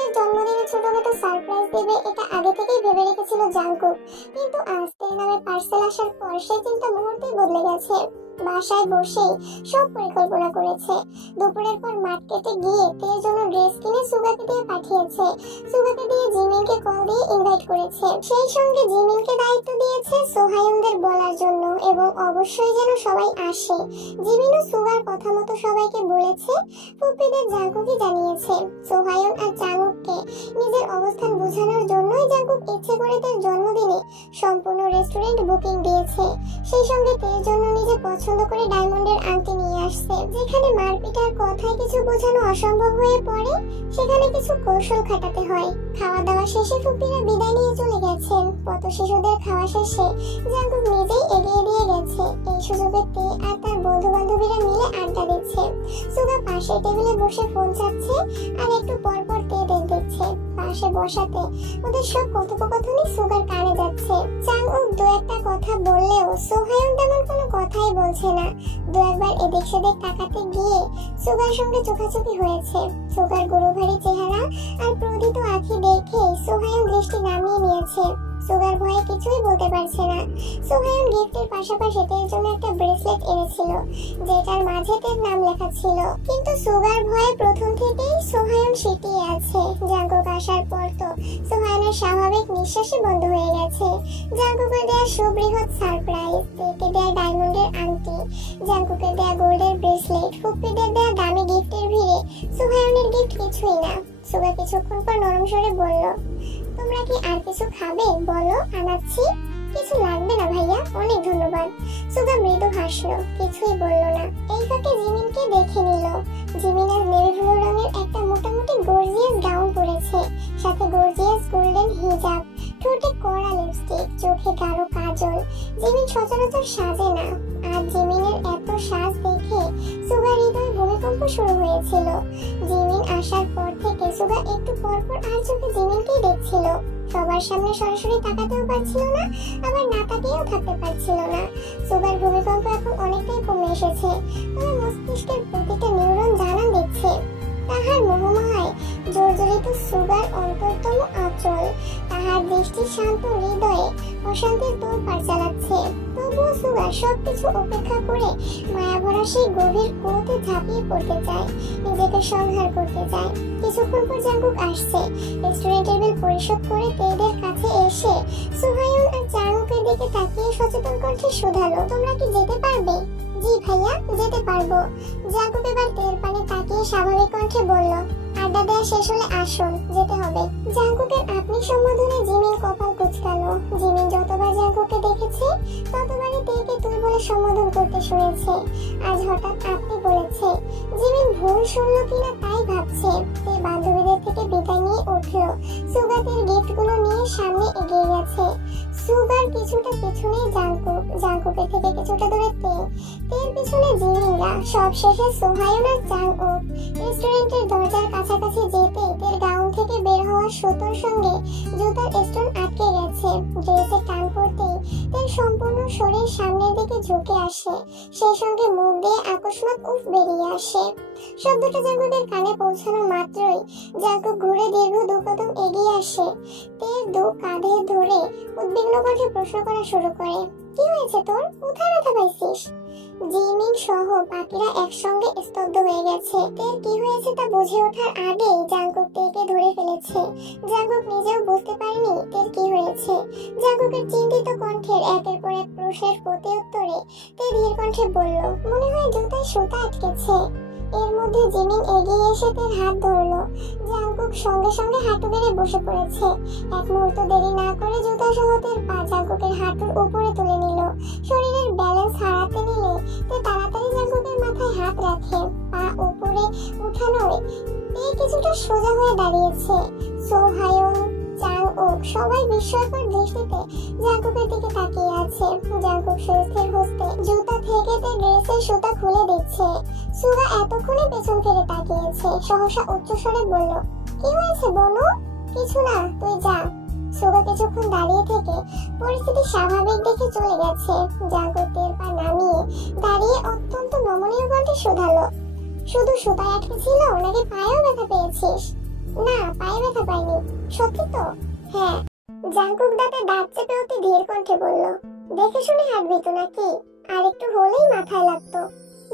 এর জন্মদিনে ছোটখাটো সারপ্রাইজ দেবে এটা আগে থেকেই ভেবে রেখেছিল জাঙ্কুক, কিন্তু আজ তের নামে পার্সেল আসার পর সেই চিন্তা মুহূর্তেই বদলে গেছে। বাসায় বসেই সব পরিকল্পনা করেছে। দুপুরের পর মার্কেটে গিয়ে তের জন্য ড্রেস কিনে সুগাকে দিয়ে পাঠিয়েছে। সুগাকে দিয়ে জিমিনকে কল দিয়ে ইনভাইট করেছে। সেই সঙ্গে জিমিনকে দায়িত্ব দিয়েছে সোহায়ুনদের বলার জন্য এবং অবশ্যই যেন সবাই আসে। জিমিনও সুগার কথা মতো সবাইকে বলেছে। ফুপ্পিদের জাঙ্কুকই জানিয়েছে। সোহায়ুন আর জাঙ্কুককে নিজের অবস্থান বোঝানোর জন্যই জাঙ্কুক ইচ্ছে করে তের জন্মদিনে সম্পূর্ণ রেস্টুরেন্ট বুকিং দিয়েছে। সেই সঙ্গে তের জন্য নিজে পছন্দ করে ডায়মন্ডের আংটি নিয়ে আসছে। যেখানে মারপিটার কথায় কিছু বোঝানো অসম্ভব হয়ে পড়ে, সেখানে কিছু কৌশল খাটাতে হয়। খাওয়া দাওয়া শেষে ফুপিরা বিদায় নিয়ে চলে গেছেন। পথশিশুদের খাওয়া শেষে জাঙ্কুক নিজেই এগিয়ে দিয়ে গেছে। এই সুযোগে তে আর তার বন্ধু বান্ধবীরা মিলে আড্ডা দিচ্ছে। সুগা পাশের টেবিলে বসে ফোন চাচ্ছে আর একটু পর পর তে দেখছে। পাশে বসাতে ওদের সব কথোপকথনই সুগার কানে যাচ্ছে। জাঙ্কুক দু একটা কথা বললেও সোহায়ুন তেমন কোনো কথাই বলছে না। দু একবার এদিক সেদিক তাকাতে গিয়ে সুগার সঙ্গে চোখাচোখি হয়েছে। সুগার গুরুভারী চেহারা আর ক্রোধিত আঁখি দেখে সোহায়ন দৃষ্টি নামিয়ে নিয়েছে। সুগার ভয়ে কিছুই বলতে পারছে না। সোহায়ন গিফটের পাশাপাশি তের জন্য একটা ব্রেসলেট এনেছিল, যেটার মাঝে তের নাম লেখা ছিল। কিন্তু সুগার ভয়ে প্রথম থেকেই সোহায়ন সিটিয়ে আছে। জাঙ্কুক আসার পর তো সোহায়নের স্বাভাবিক নিঃশ্বাসই বন্ধ হয়ে গেছে। জাঙ্কুকের দেয়া সুবৃহৎ সারপ্রাইজ, তেকে দেয়া ডায়মন্ডের আংটি, জাঙ্কুকের দেয়া গোল্ডের ব্রেসলেট, ফুপ্পিদের দেয়া দামি গিফটের ভিড়ে সোহায়নের গিফট কিছুই না। সুগা কিছুক্ষণ পর নরম স্বরে বলল, তোমরা কি আর কিছু খাবে? বলো, আনাচ্ছি। কিছু লাগবে না ভাইয়া, অনেক ধন্যবাদ। সুগা মৃদু হাসলো, কিছুই বলল না। এই ফাঁকে জিমিনকে দেখে নিল। জিমিন আজ নেভি ব্লু রঙের একটা মোটামুটি গর্জিয়াস গাউন পরেছে, সাথে গর্জিয়াস গোল্ডেন হিজাব, ঠোঁটে কড়া লিপস্টিক, চোখে গাঢ় কাজল। জিমিন সচরাচর সাজে না। আর জিমিনের এত সাজ দেখে সুগার হৃদয়ে ভূমিকম্প শুরু হয়েছিল। জিমিন আসার পর থেকে সুগা একটু পর পর আর চোখে জিমিনকেই দেখছিল। সবার সামনে সরাসরি তাকাতেও পারছিল না, আবার না তাকিয়েও থাকতে পারছিল না। সুগার ভূমিকম্প এখন অনেকটাই কমে এসেছে, তবে মস্তিষ্কের প্রতিটা নিউরন জানান দিচ্ছে তাহার মোহমায় জর্জরিত সুগার অন্তরতম আঁচল। তাহার দৃষ্টি শান্ত হৃদয়ে অশান্তির তোলপাড় চালাচ্ছে। তবুও সুগার সবকিছু উপেক্ষা করে মায়াভরা সেই গভীর কুয়োতে ঝাঁপিয়ে পড়তে চায়, নিজেকে সংহার করতে চায়। কিছুক্ষণ পর জাঙ্কুক আসছে। রেস্টুরেন্টের বিল পরিশোধ করে তেদের কাছে এসে সোহায়ন আর জাঙ্কুকের দিকে তাকিয়ে সচেতন কণ্ঠে শুধালো, তোমরা কি যেতে পারবে? জি ভাইয়া, যেতে পারবো। জাঙ্কুক এবার তের পানে তাকিয়ে স্বাভাবিক কণ্ঠে বলল, আড্ডা দেয়া শেষ হলে আসুন, যেতে হবে। জাঙ্কুকের আপনি সম্বোধনে জিমিন কপাল কুঁচকালো। জিমিন যতবার জাঙ্কুককে দেখেছে ততবারই তেকে তুই বলে সম্বোধন করতে শুনেছে। আজ হঠাৎ আপনি বলেছে। জিমিন ভুল শুনলো কিনা তাই ভাবছে। তে বান্ধবীদের থেকে বিদায় নিয়ে উঠলো। সুগাতের গিফটগুলো নিয়ে সামনে এগিয়ে গেছে। সুগার কিছুটা পিছনে জাঙ্কুক, জাঙ্কুকের থেকে কিছুটা দূরে তে, তের পিছনে জিমিনরা, সবশেষে সোহায়ন আর জাঙ্কুক। রেস্টুরেন্টের দরজার কাছাকাছি যেতে তের গাউন থেকে বের হওয়া সুতোর সঙ্গে জুতার স্টোন আটকে গেছে। ড্রেসে টান পড়তেই তের সম্পূর্ণ শরীর সামনের দিকে ঝুঁকে আসে, সেই সঙ্গে মুখ দিয়ে আকস্মাৎ উফ বেরিয়ে আসে। শব্দটা জাঙ্কুকের কানে পৌঁছানো মাত্রই জাঙ্কুক ঘুরে দীর্ঘ দু কদম এগিয়ে আসে। তের দু কাঁধে ধরে উদ্বিগ্ন কণ্ঠে প্রশ্ন করা শুরু করে, কি হয়েছে তোর? কোথায় ব্যথা পাইছিস? জিমিন সহ বাকিরা একসঙ্গে স্তব্ধ হয়ে গেছে। তের কি হয়েছে তা বুঝে ওঠার আগেই জাঙ্কুক তেকে ধরে ফেলেছে। জাঙ্কুক নিজেও বুঝতে পারেনি তের কি হয়েছে। জাঙ্কুকের চিন্তিত কণ্ঠের একের পর এক প্রশ্নের প্রতি উত্তরে তে ধীর কণ্ঠে বলল, মনে হয় জুতায় সুতা আটকেছে। এর মধ্যে জিমিন এগিয়ে এসে তের হাত ধরলো। জাঙ্কুক সঙ্গে সঙ্গে হাঁটু গেড়ে বসে পড়েছে। এক মুহূর্ত দেরি না করে জুতা সহ তের পা জাঙ্কুকের হাঁটুর উপরে তুলে নিল। শরীরের ব্যালেন্স হারাতে নিলে তে তাড়াতাড়ি জাঙ্কুকের মাথায় হাত রাখে। পা উপরে উঠানোয় তে কিছুটা সোজা হয়ে দাঁড়িয়েছে। সোহায়ন, জাঙ্কুক সবাই বিস্ময়কর দৃষ্টিতে জাঙ্কুকের দিকে তাকিয়ে আছে। জাঙ্কুক সুস্থির হস্তে জুতা থেকে তে ড্রেসের সুতা খুলে দিচ্ছে। সুগা এতক্ষণে পেছন ফিরে তাকিয়েছে। সহসা উচ্চস্বরে বলল, কি হয়েছে বলো? কিছু না, তুই যা। সুগা কিছুক্ষণ দাঁড়িয়ে থেকে পরিস্থিতি স্বাভাবিক দেখে চলে গেছে। জাঙ্কুক তের পা নামিয়ে দাঁড়িয়ে অত্যন্ত নমনীয় কণ্ঠে শুধালো, শুধু সুতায় আটকে ছিল নাকি পায়েও ব্যথা পেয়েছিস? না, পায়ে ব্যথা পাইনি। সত্যি তো? হ্যাঁ। জাঙ্কুক দাঁতে দাঁত চেপে অতি ধীর কণ্ঠে বলল, দেখে শুনে হাঁটবি তো নাকি? আর একটু হলেই মাথায় লাগতো।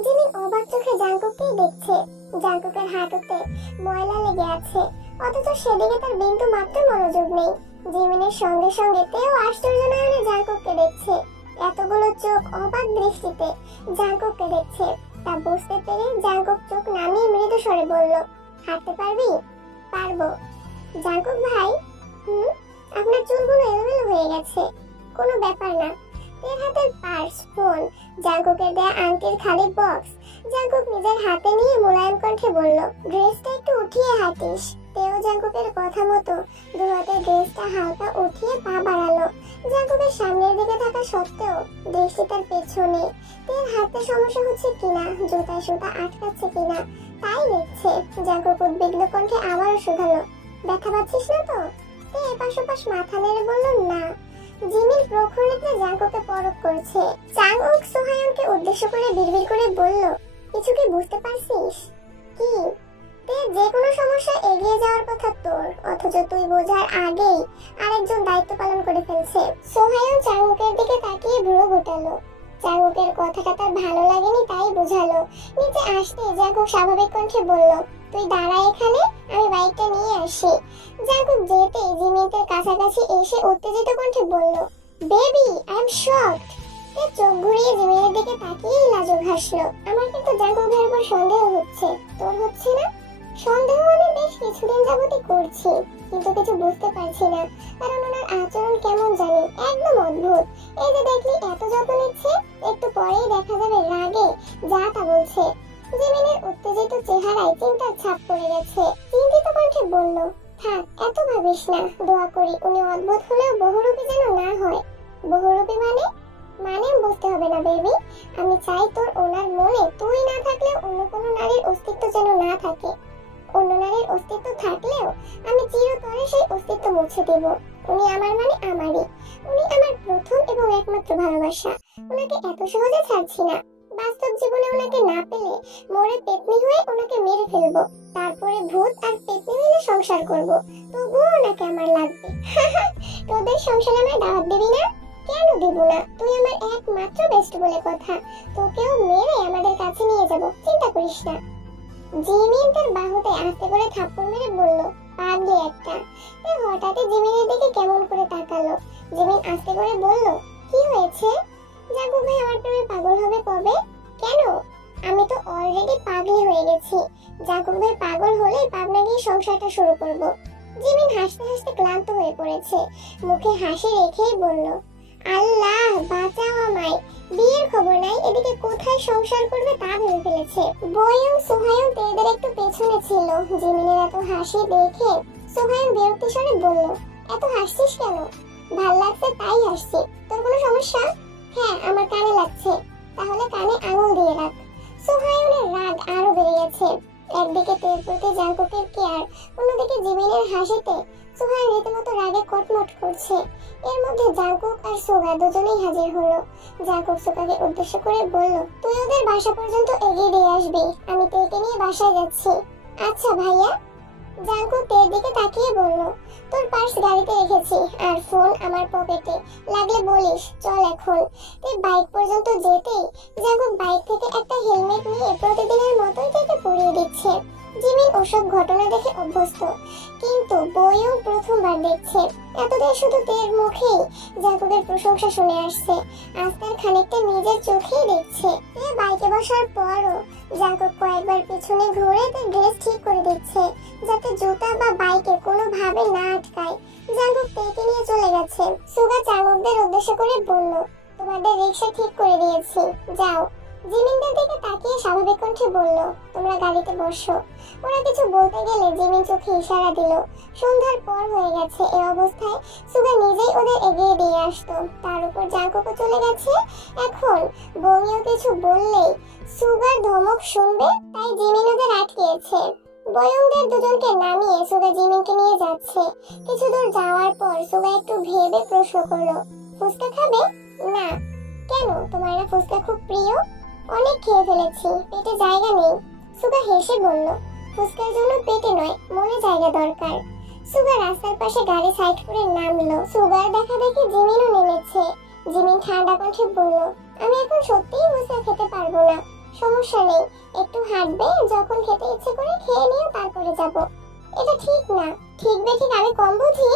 জিমিন অবাক চোখে জাঙ্কুককেই দেখছে। জাঙ্কুকের হাঁটুতে ময়লা লেগে আছে, অথচ সেদিকে তার বিন্দু মাত্র মনোযোগ নেই। জিমিনের সঙ্গে সঙ্গে তেও আশ্চর্য নয়নে জাঙ্কুককে দেখছে। এতগুলো চোখ অবাক দৃষ্টিতে জাঙ্কুককে দেখছে তা বুঝতে পেরে জাঙ্কুক চোখ নামিয়ে মৃদু স্বরে বলল, হাঁটতে পারবি? পারবো। জাঙ্কুক ভাই, আপনার চুলগুলো এলোমেলো হয়ে গেছে। কোনো ব্যাপার না। তের হাতের পার্স, ফোন, জাঙ্কুকের দেয়া আংটির খালি বক্স জাঙ্কুক নিজের হাতে নিয়ে মোলায়েম কণ্ঠে বলল, ড্রেসটা একটু উঠিয়ে হাঁটিস। তেও জাঙ্কুকের কথা মতো দু হাতে ড্রেসটা হালকা উঠিয়ে পা বাড়ালো। জাঙ্কুকের সামনের দিকে থাকা সত্ত্বেও দৃষ্টি তার পেছনে। তের হাতে সমস্যা হচ্ছে কিনা, জুতায় সুতা আটকাচ্ছে কিনা তাই দেখছে। জাঙ্কুক উদ্বিগ্ন কণ্ঠে আবারও শুধালো, ব্যথা পাচ্ছিস না তো? তে এপাশ ওপাশ মাথা নেড়ে বলল, না। জিমিন তখন একটা জাঙ্কুকে পরখ করছে। চাংউক সোহায়ুনকে উদ্দেশ্য করে বিড়বিড় করে বলল, কিছু কি বুঝতে পারছিস? কি? যে কোনো সমস্যা এগিয়ে যাওয়ার কথা তোর, অথচ তুই বোঝার আগেই আরেকজন দায়িত্ব পালন করে ফেলছে। সোহায়ুন চাংউকের দিকে তাকিয়ে ভ্রু গোটালো। চাংউকের কথাটা তার ভালো লাগেনি, তাই বোঝালো। নিচে আসতে জাঙ্কুক স্বাভাবিক কণ্ঠে বলল, তুই দাঁড়া এখানে, আমি বাইকটা নিয়ে আসি। জাঙ্কুক যেতে জিমিনের কাছাকাছি এসে উত্তেজিত কণ্ঠে বলল, বেবি আই এম শকড। চোখ ঘুরিয়ে জিমিনের দিকে তাকিয়েই লাজুক হাসলো। আমার কিন্তু জাঙ্কুক ভাইয়ের উপর সন্দেহ হচ্ছে, তোর হচ্ছে না? সন্দেহ আমি বেশ কিছুদিন যাবতই করছি, কিন্তু কিছু বুঝতে পারছি না, কারণ ওনার আচরণ কেমন জানি একদম অদ্ভুত। এই যে দেখলি এত যত্ন নিচ্ছে, একটু পরেই দেখা যাবে রাগে যা তা বলছে। জিমিনের উত্তেজিত চেহারায় চিন্তার ছাপ পড়ে গেছে। চিন্তিত কণ্ঠে বলল, থাক এত ভাবিস না, দোয়া করি উনি অদ্ভুত হলেও বহুরূপী যেন না হয়। বহুরূপী মানে? মানে বুঝতে হবে না বেবি, আমি চাই তোর ওনার মনে তুই না থাকলেও অন্য কোনো নারীর অস্তিত্ব যেন না থাকে। অন্য নারীর অস্তিত্ব থাকলেও আমি চিরতরে সেই অস্তিত্ব মুছে দেব। উনি আমার মানে আমারই, উনি আমার প্রথম এবং একমাত্র ভালোবাসা। ওনাকে এত সহজে ছাড়ছি না। বাস্তব জীবনে ওনাকে না পেলে মরে পেতনি হয়ে ওনাকে মেরে ফেলবো, তারপরে ভূত আর পেতনি মিলে সংসার করব, তবুও ওনাকে আমার লাগবে। তোদের সংসারে আমায় দাওয়াত দিবি না? কেন দিব না? তুই আমার একমাত্র বেস্ট বলে কথা, তোকেও মেরে আমাদের কাছে নিয়ে যাব, চিন্তা করিস না। জিমিন তার বাহুতে আস্তে করে থাপ্পড় মেরে বলল, পাগলি একটা। হঠাৎই জিমিনের দিকে কেমন করে তাকালো। জিমিন আস্তে করে বলল, কি হয়েছে? জাঙ্কুক ভাই আমার প্রেমে পাগল হবে কবে? কেন? আমি তো অলরেডি পাগলি হয়ে গেছি। জাঙ্কুক ভাই পাগল হলেই পাবনা গিয়ে সংসারটা শুরু করব। জিমিন হাসতে হাসতে ক্লান্ত হয়ে পড়েছে, মুখে হাসি রেখেই বলল, আল্লাহ বাঁচাও আমায়, বিয়ের খবর নাই, এদিকে কোথায় সংসার করবে তা ভেবে ফেলেছে। বয়ং সোহায়ুন তেদের একটু পেছনে ছিল। জিমিনের এত হাসি দেখে সোহায়ুন বিরক্তি স্বরে বলল, এত হাসছিস কেন? ভাল লাগছে তাই হাসছি। তোর কোনো সমস্যা? হ্যাঁ আমার কানে লাগছে। তাহলে কানে আঙুল দিয়ে রাখ। সোহায়ুনের রাগ আরো বেড়ে গেছে। একদিকে তের প্রতি জাঙ্কুকের কেয়ার, অন্যদিকে জিমিনের হাসিতে সোহায়ুন রীতিমতো রাগে কটমট করছে। এর মধ্যে জাঙ্কুক আর সোগা দুজনেই হাজির হলো। জাঙ্কুক সোগাকে উদ্দেশ্য করে বলল, তুই ওদের বাসা পর্যন্ত এগিয়ে দিয়ে আসবি, আমি তেকে নিয়ে বাসায় যাচ্ছি। আচ্ছা ভাইয়া। জাঙ্কুক তের দিকে তাকিয়ে বলল, তোর পার্স গাড়িতে রেখেছি আর ফোন আমার পকেটে, লাগলে বলিস। চল এখন। তুই বাইক পর্যন্ত যেতেই জাঙ্কুক বাইক থেকে একটা হেলমেট নিয়ে প্রতিদিনের মতোই তাকে পরিয়ে দিচ্ছে। জিমিন ওসব ঘটনা দেখে অভ্যস্ত, কিন্তু বইও প্রথমবার দেখছে। এতদিন শুধু তের মুখেই জাঙ্কুকের প্রশংসা শুনে আসছে, আজ তার খানিকটা নিজের চোখেই দেখছে। তে বাইকে বসার পরও জাঙ্কুক কয়েকবার পিছনে ঘুরে তার ড্রেস ঠিক করে দিচ্ছে, যাতে জুতা বা বাইকে কোনোভাবে না আটকায়। জাঙ্কুক তেকে নিয়ে চলে গেছে। সুগা জাঙ্কুকদের উদ্দেশ্য করে বলল, তোমাদের রিক্সা ঠিক করে দিয়েছি, যাও। জিমিনদের দিকে তাকিয়ে স্বাভাবিক কণ্ঠে বলল, তোমরা গাড়িতে বসো। ওরা কিছু বলতে গেলে জিমিন চোখে ইশারা দিল। সন্ধ্যার পর হয়ে গেছে। এই অবস্থায় সুগা নিজেই ওদের এগিয়ে দিয়ে আসতো, তার উপর জাঙ্কুকও চলে গেছে। এখন বৌমিও কিছু বললেই সুগার ধমক শুনবে, তাই জিমিন ওদের আটকিয়েছে। বয়ংদের দুজনকে নামিয়ে সুগা জিমিনকে নিয়ে যাচ্ছে। কিছু দূর যাওয়ার পর সুগা একটু ভেবে প্রশ্ন করলো, ফুচকা খাবে? না। কেন? তোমার না ফুচকা খুব প্রিয়? অনেক খেয়ে ফেলেছি, পেটে জায়গা নেই। সুগা হেসে বলল, ফুচকার জন্য পেটে নয়, মনে জায়গা দরকার। সুগা রাস্তার পাশে গাড়ি সাইড করে নামলো। সুগার দেখা দেখি জিমিনও নেমেছে। জিমিন ঠান্ডা কণ্ঠে বলল, আমি এখন সত্যিই ফুচকা খেতে পারবো না। সমস্যা নেই, একটু হাঁটবে, যখন খেতে ইচ্ছে করে খেয়ে নিও, তারপরে যাব। এটা ঠিক না। ঠিক বেঠিক আমি কম বুঝি?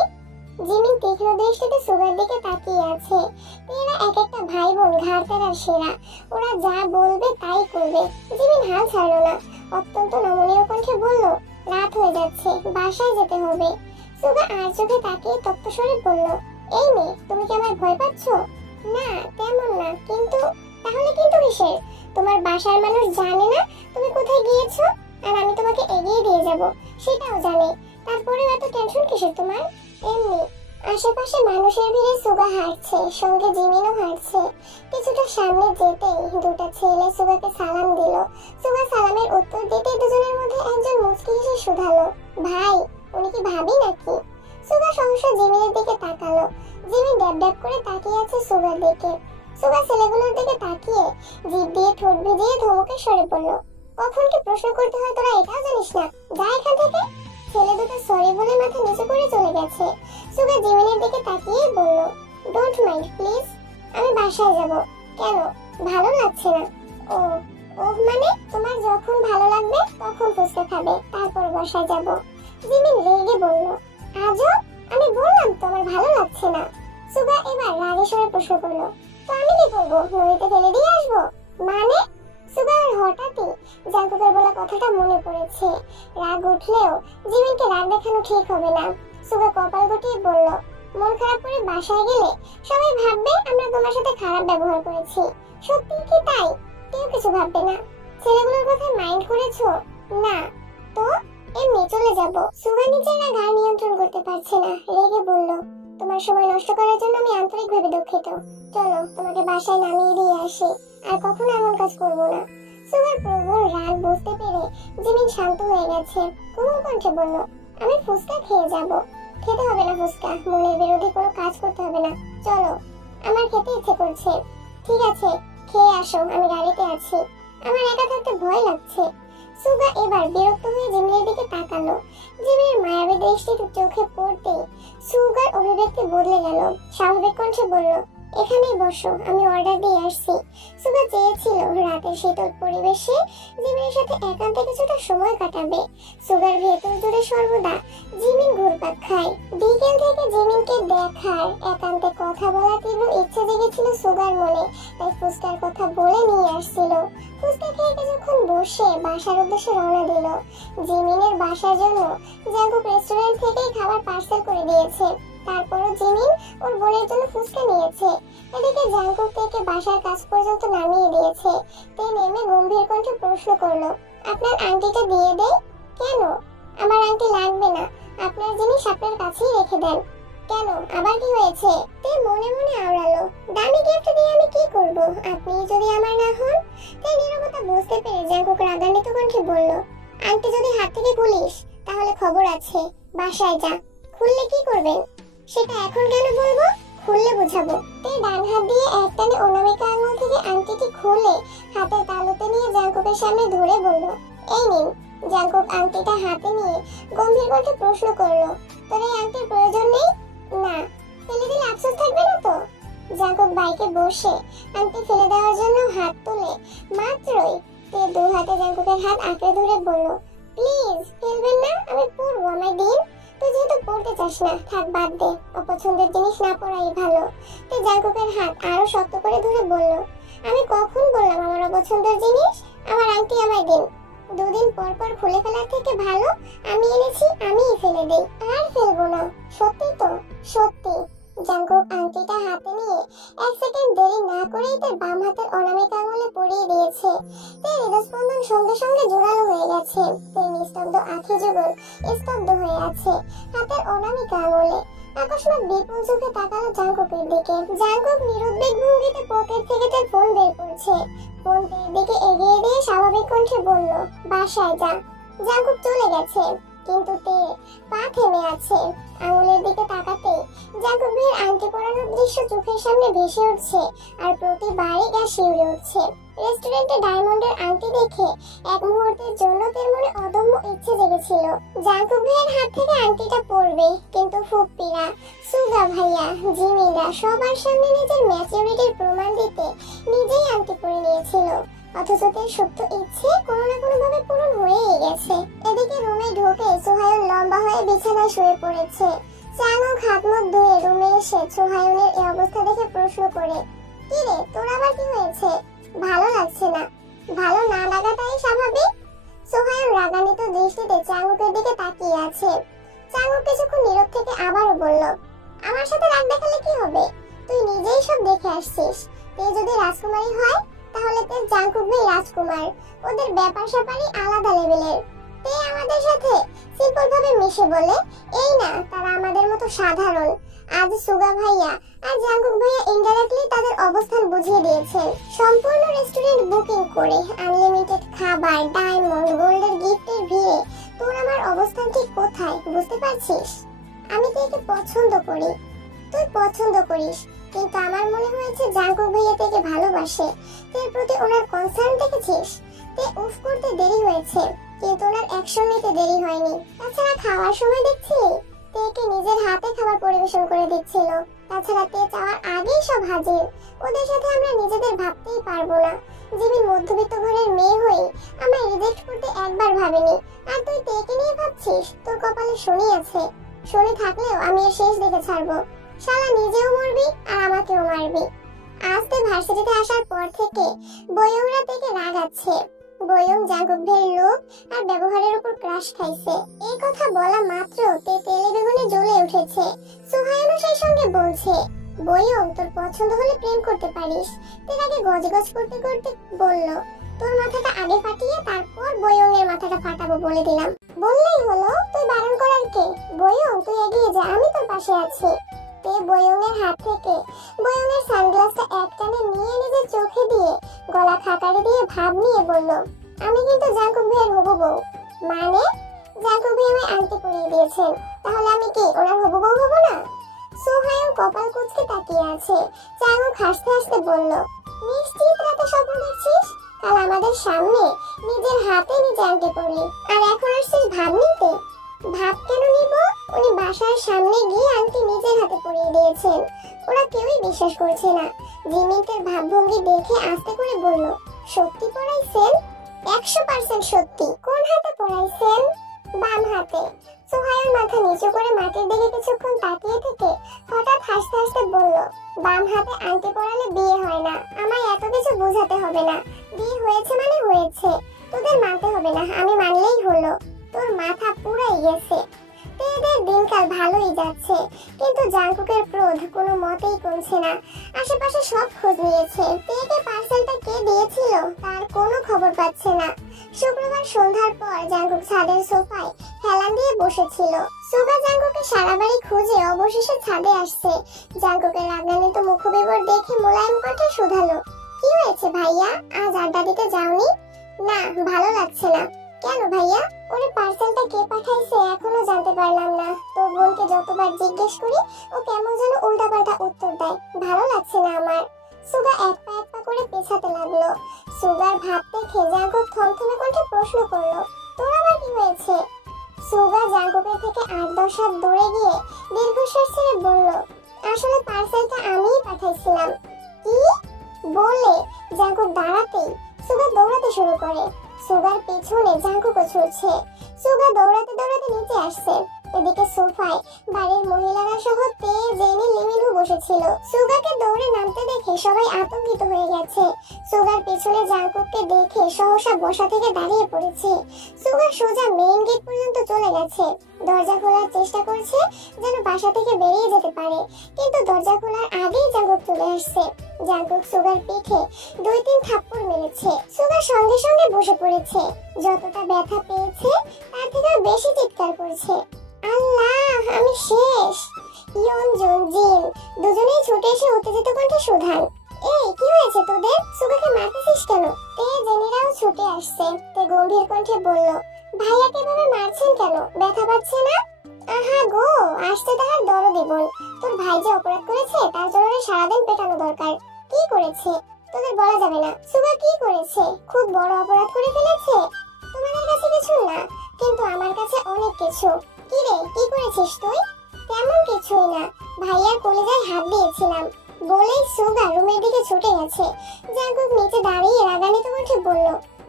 জিমিন তীক্ষ্ণ দৃষ্টিতে সুগার দিকে তাকিয়ে আছে। এরা এক একটা ভাই বোন, ঘাড়তেরার সেরা, ওরা যা বলবে তাই করবে। জিমিন হাল ছাড়লো না, অত্যন্ত নমনীয় কণ্ঠে বলল, রাত হয়ে যাচ্ছে, বাসায় যেতে হবে। সুগা আর চোখে তাকিয়ে তপ্তস্বরে বলল, এই মেয়ে, তুমি কি আমার ভয় পাচ্ছ? না তেমন না, কিন্তু। তাহলে কিন্তু কিসের? তোমার বাসার মানুষ জানে না তুমি কোথায় গিয়েছো, আর আমি তোমাকে এগিয়ে দিয়ে যাব সেটাও জানে, তারপরেও এত টেনশন কিসের তোমার? এমনি। আশেপাশে মানুষের ভিড়ে সুগা হাঁটছে, সঙ্গে জিমিনও হাঁটছে। কিছুটা সামনে যেতেই দুটা ছেলে সুগাকে সালাম দিল। সুগা সালামের উত্তর দিতে দুজনের মধ্যে একজন মুচকি হেসে শুধালো, ভাই, উনি কি ভাবি নাকি? সুগা সহসা জিমিনের দিকে তাকালো। জিমি ড্যাব ড্যাব করে তাকিয়ে আছে সুগার দিকে। সুগা ছেলেগুলোর দিকে তাকিয়ে জিভ দিয়ে ঠোঁট ভিজিয়ে ধমকে সরে পড়ল। কখন কি প্রশ্ন করতে হয় তোরা এটাও জানিস না? যা এখান থেকে। ছেলে দুটো সরি বলে মাথা নিচু করে চলে গেছে। সুগা জিমিনের দিকে তাকিয়ে বলল, ডোন্ট মাইন্ড প্লিজ, আমি বাসায় যাব। কেন, ভালো লাগছে না? ও ওহ, মানে তোমার যখন ভালো লাগবে তখন ফুচকা খাবে, তারপর বাসায় যাব। জিমিন রেগে বলল, আজও? আমি বললাম তো আমার ভালো লাগছে না। সুগা এবার রাগে স্বরে প্রশ্ন করলো, তো আমি কি করবো, নদীতে ফেলে দিয়ে আসবো? মানে? সুগার হঠাৎই জাঙ্কুকের বলা কথাটা মনে পড়েছে। রাগ উঠলেও জিমিনকে রাগ দেখানো ঠিক হবে না। সুগা কপাল গুটিয়ে বলল, মন খারাপ করে বাসায় গেলে সবাই ভাববে আমরা তোমার সাথে খারাপ ব্যবহার করেছি। সত্যি কি তাই? কেউ কিছু ভাববে না। ছেলেগুলোর কথা মাইন্ড করেছো? না তো এমনি চলে যাব। সুগা নিজের রাগ আর নিয়ন্ত্রণ করতে পারছে না, রেগে বলল, তোমার সময় নষ্ট করার জন্য আমি আন্তরিকভাবে দুঃখিত। চলো তোমাকে বাসায় নামিয়ে দিয়ে আসি, আর কখনো এমন কাজ করব না। সুগার প্রবল রাগ বুঝতে পেরে জিমিন শান্ত হয়ে গেছে। কোমল কণ্ঠে বলল, আমি ফুচকা খেয়ে যাব। খেতে হবে না ফুচকা, মনের বিরোধী কোনো কাজ করতে হবে না। চলো, আমার খেতে ইচ্ছে করছে। ঠিক আছে, খেয়ে আসো, আমি গাড়িতে আছি। আমার একা থাকতে ভয় লাগছে। সুগা এবার বিরক্ত হয়ে জিমিনের দিকে তাকালো। জিমিনের মায়াবী দৃষ্টিতে চোখে পড়তেই সুগার অভিব্যক্তি বদলে গেল। স্বাভাবিক কণ্ঠে বলল, এখানেই বসো, আমি অর্ডার দিয়ে আসছি। সুগা চেয়েছিল রাতের শীতল পরিবেশে জিমিনের সাথে একান্তে কিছুটা সময় কাটাবে। সুগার ভেতর জুড়ে সর্বদা জিমিন ঘুরপাক খায়। বিকেল থেকে জিমিনকে দেখার, একান্তে কথা বলার তীব্র ইচ্ছে জেগেছিল সুগার মনে, তাই ফুচকার কথা বলে নিয়ে আসছিল। ফুচকা খেয়ে কিছুক্ষণ বসে বাসার উদ্দেশ্যে রওনা দিল। জিমিনের বাসার জন্য জাঙ্কুক রেস্টুরেন্ট থেকেই খাবার পার্সেল করে দিয়েছে। তারপরও জিমিন ওর বোনের জন্য ফুচকা নিয়েছে। এদিকে জাঙ্কুক থেকে বাসার কাছ পর্যন্ত নামিয়ে দিয়েছে। তে নেমে গম্ভীর কণ্ঠে প্রশ্ন করলো, আপনার আংটিটা দিয়ে দেই? কেন? আমার আংটি লাগবে না, আপনার জিনিস আপনার কাছেই রেখে দেন। কেন, আবার কি হয়েছে? তে মনে মনে আওড়ালো, দামি গিফট দিয়ে আমি কি করব, আপনি যদি আমার না হন। তে নীরবতা বুঝতে পেরে জাঙ্কুক রাগান্বিত কণ্ঠে বলল, আংটি যদি হাত থেকে খুলিস তাহলে খবর আছে, বাসায় যা। খুললে কি করবেন? সেটা এখন কেন বলবো, খুললে বুঝাবো। তে ডান হাত দিয়ে একটানে অনামিকা আঙুল থেকে আংটিটি খুলে হাতের তালুতে নিয়ে জাঙ্কুকের সামনে ধরে বলল, এই নিন। জাঙ্কুক আংটিটা হাতে নিয়ে গম্ভীর কণ্ঠে প্রশ্ন করলো, তোর এই আংটির প্রয়োজন নেই? না। ফেলে দিলে আফসোস থাকবে না তো? জাঙ্কুক বাইকে বসে আংটি ফেলে দেওয়ার জন্য হাত তুলে মাত্রই তে দু হাতে জাঙ্কুকের হাত আঁকড়ে ধরে বলল, প্লিজ ফেলবেন না, আমি পরবো, আমায় দিন। তুই যেহেতু পড়তে চাস না, থাক বাদ দে, অপছন্দের জিনিস না পড়াই ভালো। তুই জাঙ্কুকের হাত আরো শক্ত করে ধরে বলল, আমি কখন বললাম আমার অপছন্দের জিনিস? আমার আংটি আমায় দিন। দুদিন পর পর খুলে ফেলার থেকে ভালো আমি এনেছি, আমিই ফেলে দেই। আর ফেলবো না। সত্যি তো? সত্যি। জাঙ্কুক আংটিটা হাতে নিয়ে এক সেকেন্ড দেরি না করেই তার বাম হাতের অনামিকা আঙুলে পরিয়ে দিয়েছে। তার হৃদস্পন্দন সঙ্গে সঙ্গে জোরালো হয়ে গেছে। তার নিস্তব্ধ আঁখি যুগল স্তব্ধ হয়ে আছে হাতের অনামিকা আঙুলে। আকস্মাৎ বিপুল চোখে তাকালো জাঙ্কুকের দিকে। জাঙ্কুক নিরুদ্বেগ ভঙ্গিতে পকেট থেকে তার ফোন বের করছে। ফোন তার দিকে এগিয়ে দিয়ে স্বাভাবিক কণ্ঠে বলল, বাসায় যা। জাঙ্কুক চলে গেছে, কিন্তু তে পা থেমে আছে। আঙুলের দিকে তাকাতেই জাঙ্কুক ভাইয়ের আংটি পরানোর দৃশ্য চোখের সামনে ভেসে উঠছে, আর প্রতিবারই গা শিউরে উঠছে। রেস্টুরেন্টে ডায়মন্ডের আংটি দেখে এক মুহূর্তের জন্য তার মনে অদম্য ইচ্ছে জেগেছিল জাঙ্কুক ভাইয়ের হাত থেকে আংটিটা পরবে, কিন্তু ফুপ্পিরা, সুগা ভাইয়া, জিমিরা সবার সামনে নিজের ম্যাচুরিটির প্রমাণ দিতে নিজেই আংটি পরে নিয়েছিল। অথচ তার সুপ্ত ইচ্ছে কোনো না কোনো ভাবে পূরণ হয়েই গেছে। এদিকে রুমে ঢুকে সোহায়ুন লম্বা হয়ে বিছানায় শুয়ে পড়েছে। চাঙ্গুক হাত মুখ ধুয়ে রুমে এসে সোহায়ুনের এই অবস্থা দেখে প্রশ্ন করে, কি রে, তোর আবার কি হয়েছে? ভালো লাগছে না? ভালো না লাগাটাই স্বাভাবিক। সোহায়ুন রাগান্বিত দৃষ্টিতে চাঙ্গুকের দিকে তাকিয়ে আছে। চাঙ্গুক কিছুক্ষণ নীরব থেকে আবারও বলল, আমার সাথে রাগ দেখালে কি হবে? তুই নিজেই সব দেখে আসছিস। তুই যদি রাজকুমারী হয় তাহলে তোর জাঙ্কুক ভাই রাজকুমার। ওদের ব্যাপার স্যাপারই আলাদা লেভেলের। তুই আমাদের সাথে সিম্পল ভাবে মিশে বলে এই না তারা আমাদের মতো সাধারণ। আজ সুগা ভাইয়া আর জাঙ্কুক ভাইয়া ইনডাইরেক্টলি তাদের অবস্থান বুঝিয়ে দিয়েছেন। সম্পূর্ণ রেস্টুরেন্ট বুকিং করে আনলিমিটেড খাবার, ডায়মন্ড, গোল্ডের গিফটের ভিড়ে তোর আমার অবস্থান ঠিক কোথায় বুঝতে পারছিস? আমি তো একে পছন্দ করি। তুই পছন্দ করিস, কিন্তু আমার মনে হয়েছে জাঙ্কুক ভাইয়া থেকে ভালোবাসে। তোর প্রতি ওনার কনসার্ন দেখেছিস? তে উফ করতে দেরি হয়েছে, কিন্তু ওনার অ্যাকশন নিতে দেরি হয়নি। তাছাড়া খাওয়ার সময় দেখছিলি তেকে নিজের হাতে খাবার পরিবেশন করে দিচ্ছিল। তাছাড়া তে চাওয়ার আগেই সব হাজির। ওদের সাথে আমরা নিজেদের ভাবতেই পারবো না। জিমিন মধ্যবিত্ত ঘরের মেয়ে হয়ে আমায় রিজেক্ট করতে একবার ভাবেনি, আর তুই তেকে নিয়ে ভাবছিস? তোর কপালে শনি আছে। শনি থাকলেও আমি এর শেষ দেখে ছাড়বো। শালা নিজেও মরবি আর আমাকেও মারবি। আজ তে ভার্সিটিতে আসার পর থেকে বয়ংরা থেকে রাগাচ্ছে। বয়ং জাঙ্কুক ভাইয়ের লোক আর ব্যবহারের উপর ক্রাশ খাইছে। এই কথা বলা মাত্র তে তেলে বেগুনে জ্বলে উঠেছে। সুহায়নও সেই সঙ্গে বলছে, বয়ং তোর পছন্দ হলে প্রেম করতে পারিস। তের আগে গজগজ করতে করতে বলল, তোর মাথাটা আগে ফাটিয়ে তারপর বয়ং এর মাথাটা ফাটাবো বলে দিলাম। বললেই হলো, তুই বারণ করার কে? বয়ং তুই এগিয়ে যা, আমি তোর পাশে আছি। তে বয়ং এর হাত থেকে বয়ং এর সানগ্লাসটা এক টানে নিয়ে নিজের চোখে দিয়ে গলা খাকারে দিয়ে ভাব নিয়ে বলল, আমি কিন্তু জাঙ্কুক ভাইয়ের হবু বউ। মানে? জাঙ্কুক ভাই আমায় আনতে পরিয়ে দিয়েছেন, তাহলে আমি কি ওনার হবু বউ হব না? সোহায়ং কপাল কুঁচকে তাকিয়ে আছে। জাঙ্কুক হাসতে হাসতে বলল, নিশ্চিত রাতে স্বপ্ন দেখছিস? কাল আমাদের সামনে নিজের হাতে নিজে আনতে পড়লি, আর এখন আসছিস ভাব নিতে? ভাব কেন নিব? উনি বাসার সামনে গিয়ে আন্টি নিজের হাতে পরিয়ে দিয়েছেন। ওরা কেউই বিশ্বাস করছে না। জিমিনের ভাবভঙ্গি দেখে আস্তে করে বলল, সত্যি পড়াইছেন? 100% সত্যি। কোন হাতে পড়াইছেন? বাম হাতে। সোহায়ন মাথা নিচু করে মাটির দিকে কিছুক্ষণ তাকিয়ে থেকে হঠাৎ হাসতে হাসতে বলল, বাম হাতে আন্টি পড়ালে বিয়ে হয় না। আমায় এত কিছু বোঝাতে হবে না। বিয়ে হয়েছে মানে হয়েছে, তোদের মানতে হবে না, আমি মানলেই হলো। তোর মাথা পুরাই গেছে। এদের দিনকাল ভালোই যাচ্ছে, কিন্তু জাঙ্কুকের ক্রোধ কোনো মতেই কমছে না। আশেপাশে সব খোঁজ নিয়েছে, তেকে পার্সেলটা কে দিয়েছিল তার কোনো খবর পাচ্ছে না। শুক্রবার সন্ধ্যার পর জাঙ্কুক ছাদের সোফায় হেলান দিয়ে বসেছিল। সুগা জাঙ্কুকে সারা বাড়ি খুঁজে অবশেষে ছাদে আসছে। জাঙ্কুকের রাগান্বিত মুখবিবর দেখে মোলায়েম কণ্ঠে শুধালো, কি হয়েছে ভাইয়া, আজ আড্ডা দিতে যাওনি? না, ভালো লাগছে না। কেন ভাইয়া? ওরে পার্সেলটা কে পাঠাইছে এখনো জানতে পারলাম না। তোর বোনকে যতবার জিজ্ঞেস করি ও কেমন যেন উল্টাপাল্টা উত্তর দেয়। ভালো লাগছে না আমার। সুগা এক পা করে পেছাতে লাগলো। সুগার ভাব দেখে জাঙ্কুক থমথমে কণ্ঠে প্রশ্ন করলো, তোর আবার কি হয়েছে? সুগা জাঙ্কুকের থেকে 8-10 হাত দূরে গিয়ে দীর্ঘশ্বাস ছেড়ে বলল, আসলে পার্সেলটা আমিই পাঠাইছিলাম। কি? বলে জাঙ্কুক দাঁড়াতেই সুগা দৌড়াতে শুরু করে। সুগার পেছনে জাঙ্কুকও ছুটছে। সুগা দৌড়াতে দৌড়াতে নিচে আসছে। এদিকে সোফায় বাড়ির মহিলারা সহ তে, জেনি, লিমিনু বসেছিল। সুগাকে দৌড়ে নামতে দেখে সবাই আতঙ্কিত হয়ে গেছে। সুগার পেছনে জাঙ্কুককে দেখে সহসা বসা থেকে দাঁড়িয়ে পড়েছে। সুগা সোজা মেইন গেট পর্যন্ত চলে গেছে। দরজা খোলার চেষ্টা করছে যেন বাসা থেকে বেরিয়ে যেতে পারে, কিন্তু দরজা খোলার আগেই জাঙ্কুক চলে আসছে। জাঙ্কুক সুগার পিঠে 2-3 থাপ্পড় মেরেছে। সুগা সঙ্গে সঙ্গে বসে পড়েছে। যতটা ব্যথা পেয়েছে তার থেকে বেশি চিৎকার করছে, আল্লাহ আমি শেষ। ইয়নজুন, জিন দুজনেই ছুটে এসে উত্তেজিত কণ্ঠে শুধান, এই কি হয়েছে তোদের? সুগাকে মারতেছিস কেন? তে, জেনিরাও ছুটে আসছে। তে গম্ভীর কণ্ঠে বলল, ভাইয়াকে এভাবে মারছেন কেন? ব্যথা পাচ্ছে না? আহা গো, আসতে তাহার দরদি বোন। তোর ভাই যে অপরাধ করেছে তার জন্য সারাদিন পেটানো দরকার। কি করেছে তোদের বলা যাবে না। সুগা কি করেছে? খুব বড় অপরাধ করে ফেলেছে? তোমাদের কাছে কিছু না, কিন্তু আমার কাছে অনেক কিছু। কি রে, কি করেছিস তুই? তেমন কিছুই না, ভাইয়ার কলিজায় হাত দিয়েছিলাম। বলেই সুগা রুমের দিকে ছুটে গেছে। জাঙ্কুক নিচে দাঁড়িয়ে রাগান্বিত কণ্ঠে বলল,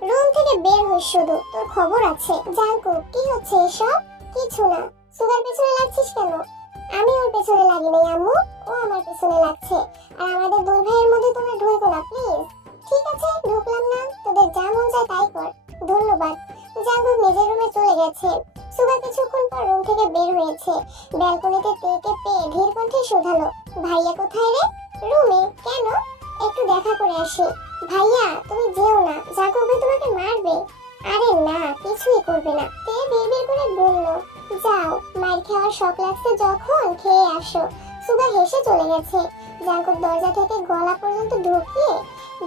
রুম থেকে বের হইস শুধু, তোর খবর আছে। জাঙ্কুক, কি হচ্ছে এসব? কিছু না। সুগার পেছনে লাগছিস কেন? আমি ওর পেছনে লাগি নাই আম্মু, ও আমার পেছনে লাগছে। আর আমাদের দুই ভাইয়ের মধ্যে তোমরা ঢুকো না প্লিজ। ঠিক আছে, ঢুকলাম না, তোদের যা মন চায় তাই কর। ধন্যবাদ। জাঙ্কুক নিজের রুমে চলে গেছে। সুগা কিছুক্ষণ পর রুম থেকে বের হয়েছে। ব্যালকনিতে তেকে পেয়ে ধীর কণ্ঠে শুধালো, ভাইয়া কোথায় রে? রুমে। কেন? একটু দেখা করে আসি। ভাইয়া তুমি যেও না, জাঙ্কুক ভাই তোমাকে মারবে। আরে না, কিছুই করবে না। তে বিড়বিড় করে বলল, যাও, মার খাওয়ার শখ লাগছে যখন খেয়ে আসো। সুগা হেসে চলে গেছে। জাঙ্কুক দরজা থেকে গলা পর্যন্ত ঢুকিয়ে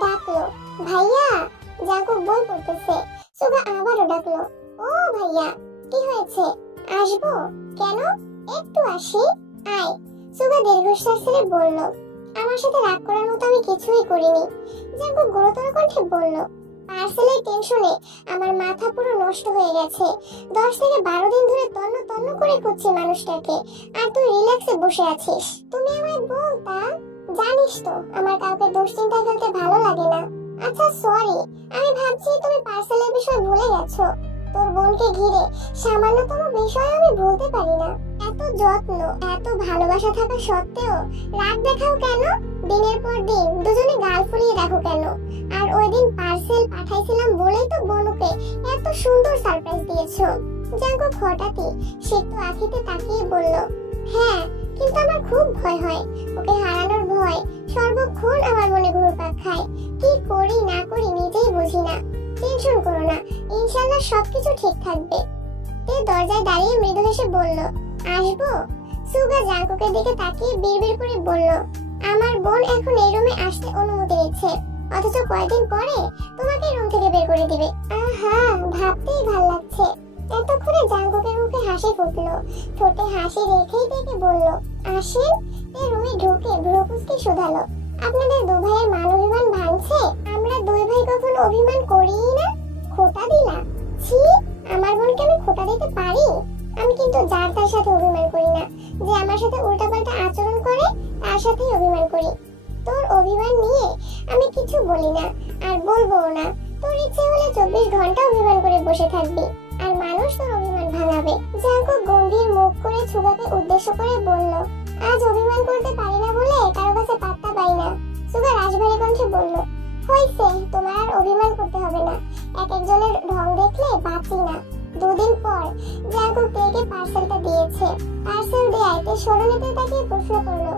ডাকলো, ভাইয়া। জাঙ্কুক বই পড়তেছে। সুগা আবারও ডাকলো, ও ভাইয়া। কি হয়েছে? আসবো? কেন? একটু আসি, আয়। সুগা দীর্ঘশ্বাস ছেড়ে বলল, আমার সাথে রাগ করার মতো আমি কিছুই করিনি। জাঙ্কুক গুরুতর কণ্ঠে বলল, পার্সেলের টেনশনে আমার মাথা পুরো নষ্ট হয়ে গেছে। 10 থেকে 12 দিন ধরে তন্ন তন্ন করে খুঁজছি মানুষটাকে, আর তুই রিল্যাক্সে বসে আছিস। তুমি আমায় বল তা, জানিস তো আমার কাউকে দুশ্চিন্তায় ফেলতে ভালো লাগে না। আচ্ছা সরি, আমি ভাবছি তুমি পার্সেলের বিষয় ভুলে গেছো। তোর বোনকে ঘিরে সামান্যতম বিষয় আমি ভুলতে পারি না। এত যত্ন, এত ভালোবাসা থাকা সত্ত্বেও রাগ দেখাও কেন? দিনের পর দিন দুজনে গাল ফুলিয়ে রাখো কেন? আর ওই দিন পার্সেল পাঠাইছিলাম বলেই তো বনুকে এত সুন্দর সারপ্রাইজ দিয়েছো। জাঙ্কুক হঠাৎই সিক্ত আঁখিতে তাকিয়ে বলল, হ্যাঁ, কিন্তু আমার খুব ভয় হয়। ওকে হারানোর ভয় সর্বক্ষণ আমার মনে ঘুরপাক খায়। কি করি না করি নিজেই বুঝি না। টেনশন করো না, ইনশাআল্লাহ সবকিছু ঠিক থাকবে। তে দরজায় দাঁড়িয়ে মৃদু হেসে বলল, আসবো? সুগা জাঙ্কুকের দিকে তাকিয়ে বিড়বিড় করে বলল, আমার বোন এখন এই রুমে আসতে অনুমতি নিচ্ছে, অথচ কয়েকদিন পরে তোমাকে রুম থেকে বের করে দিবে। আহা, ভাবতেই ভাল লাগছে। এতক্ষণে জাঙ্কুকের মুখে হাসি ফুটলো। ঠোঁটে হাসি রেখেই থেকে বলল, আসেন। তে রুমে ঢুকে ভ্রুকুচকে শুধালো, আপনাদের দু ভাইয়ের মান অভিমান ভাঙছে? আমরা দুই ভাই কখনো অভিমান করিই না। খোটা দিলা? ছি, আমার বোনকে আমি খোটা দিতে পারি? আমি কিন্তু যার তার সাথে অভিমান করি না। যে আমার সাথে উল্টাপাল্টা আচরণ করে তার সাথেই অভিমান করি। তোর অভিমান নিয়ে আমি কিছু বলি না, আর বলবো না। তোর ইচ্ছে হলে 24 ঘন্টা অভিমান করে বসে থাকবি, আর মানুষ তোর অভিমান ভাঙাবে। জাঙ্কুক গম্ভীর মুখ করে সুগাকে উদ্দেশ্য করে বলল, আজ অভিমান করতে পারি না বলে কারো কাছে পাত্তা পাই না। সুগা রাশভারী কণ্ঠে বলল, হইছে, তোমার আর অভিমান করতে হবে না। এক একজনের ঢং দেখলে বাঁচি না। দুদিন পর জাঙ্কুক তেকে পার্সেলটা দিয়েছে। পার্সেল দেয়ায় তে স্মরণীতে তাকে প্রশ্ন করলো,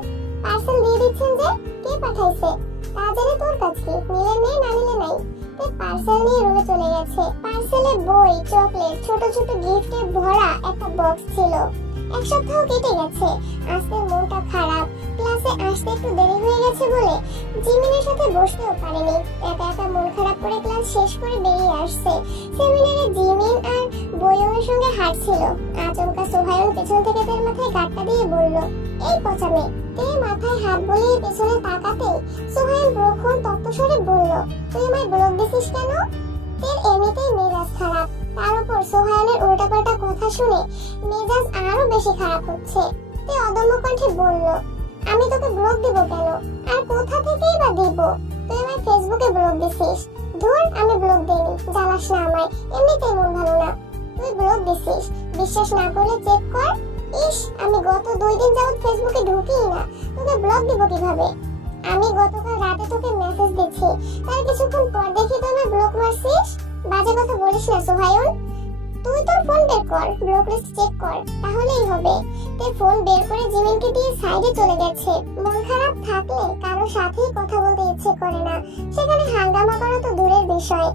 পার্সেল দিয়ে দিচ্ছেন যে, কে পাঠাইছে? তা জেনে তোর কাজ কি? নিলে নে, না নিলে নাই। তে পার্সেল নিয়ে রুমে চলে গেছে। পার্সেলে বই, চকলেট, ছোট ছোট গিফটে ভরা একটা বক্স ছিল। এক সপ্তাহ কেটে গেছে। আজকে মনটা খারাপ। ক্লাসে আসতে একটু দেরি হয়ে গেছে বলে জিমিনের সাথে বসতেও পারেনি। একা একা মন খারাপ করে ক্লাস শেষ করে বেরিয়ে আসছে। সেমিনারে জিমিন আর বয়নের সঙ্গে হাঁটছিল। আচমকা সোহায়ন পেছন থেকে তার মাথায় গাঁটটা দিয়ে বলল, এই পচামে। তে মাথায় হাত বুলিয়ে পেছনে তাকাতেই সোহায়ন প্রখর তপ্তস্বরে বলল, তুই আমায় ব্লক দিছিস কেন? তের এমনিতেই মেজাজ খারাপ, তার উপর সোহায়নের উল্টাপাল্টা কথা শুনে মেজাজ আরো বেশি খারাপ হচ্ছে। তে অদম্য কণ্ঠে বলল, আমি তোকে ব্লক দিব কেন? আর কোথা থেকেই বা দিব? তুই আমায় ফেসবুকে ব্লক দিছিস। ধুর, আমি ব্লক দেইনি, জ্বালাস না আমায়, এমনিতেই মন ভালো না। তুই ব্লক দিছিস, বিশ্বাস না করলে চেক কর। ইস, আমি গত 2 দিন যাবত ফেসবুকে ঢুকিই না, তোকে ব্লক দিব কিভাবে? আমি গতকাল রাতে তোকে মেসেজ দিচ্ছি, তার কিছুক্ষণ পর দেখি তুই আমায় ব্লক মারছিস। বাজে কথা বলিস না সোহায়ন। তুই তোর ফোন বের কর, ব্লক লিস্ট চেক কর, তাহলেই হবে। তে ফোন বের করে জিমিনকে দিয়ে সাইডে চলে গেছে। মন খারাপ থাকলে কারো সাথেই কথা বলতে ইচ্ছে করে না, সেখানে হাঙ্গামা করা তো দূরের বিষয়।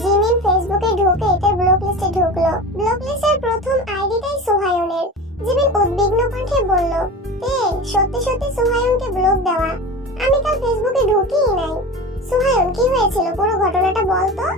জিমিন ফেসবুকে ঢুকে তার ব্লক লিস্টে ঢুকলো। ব্লক লিস্টের প্রথম আইডিটাই সোহায়নের। জিমিন উদ্বিগ্ন কণ্ঠে বলল, তে সত্যি সত্যি সোহায়নকে ব্লক দেওয়া? আমি কাল ফেসবুকে ঢুকিই নাই। সোহায়ন, কি হয়েছিল পুরো ঘটনাটা বল তো।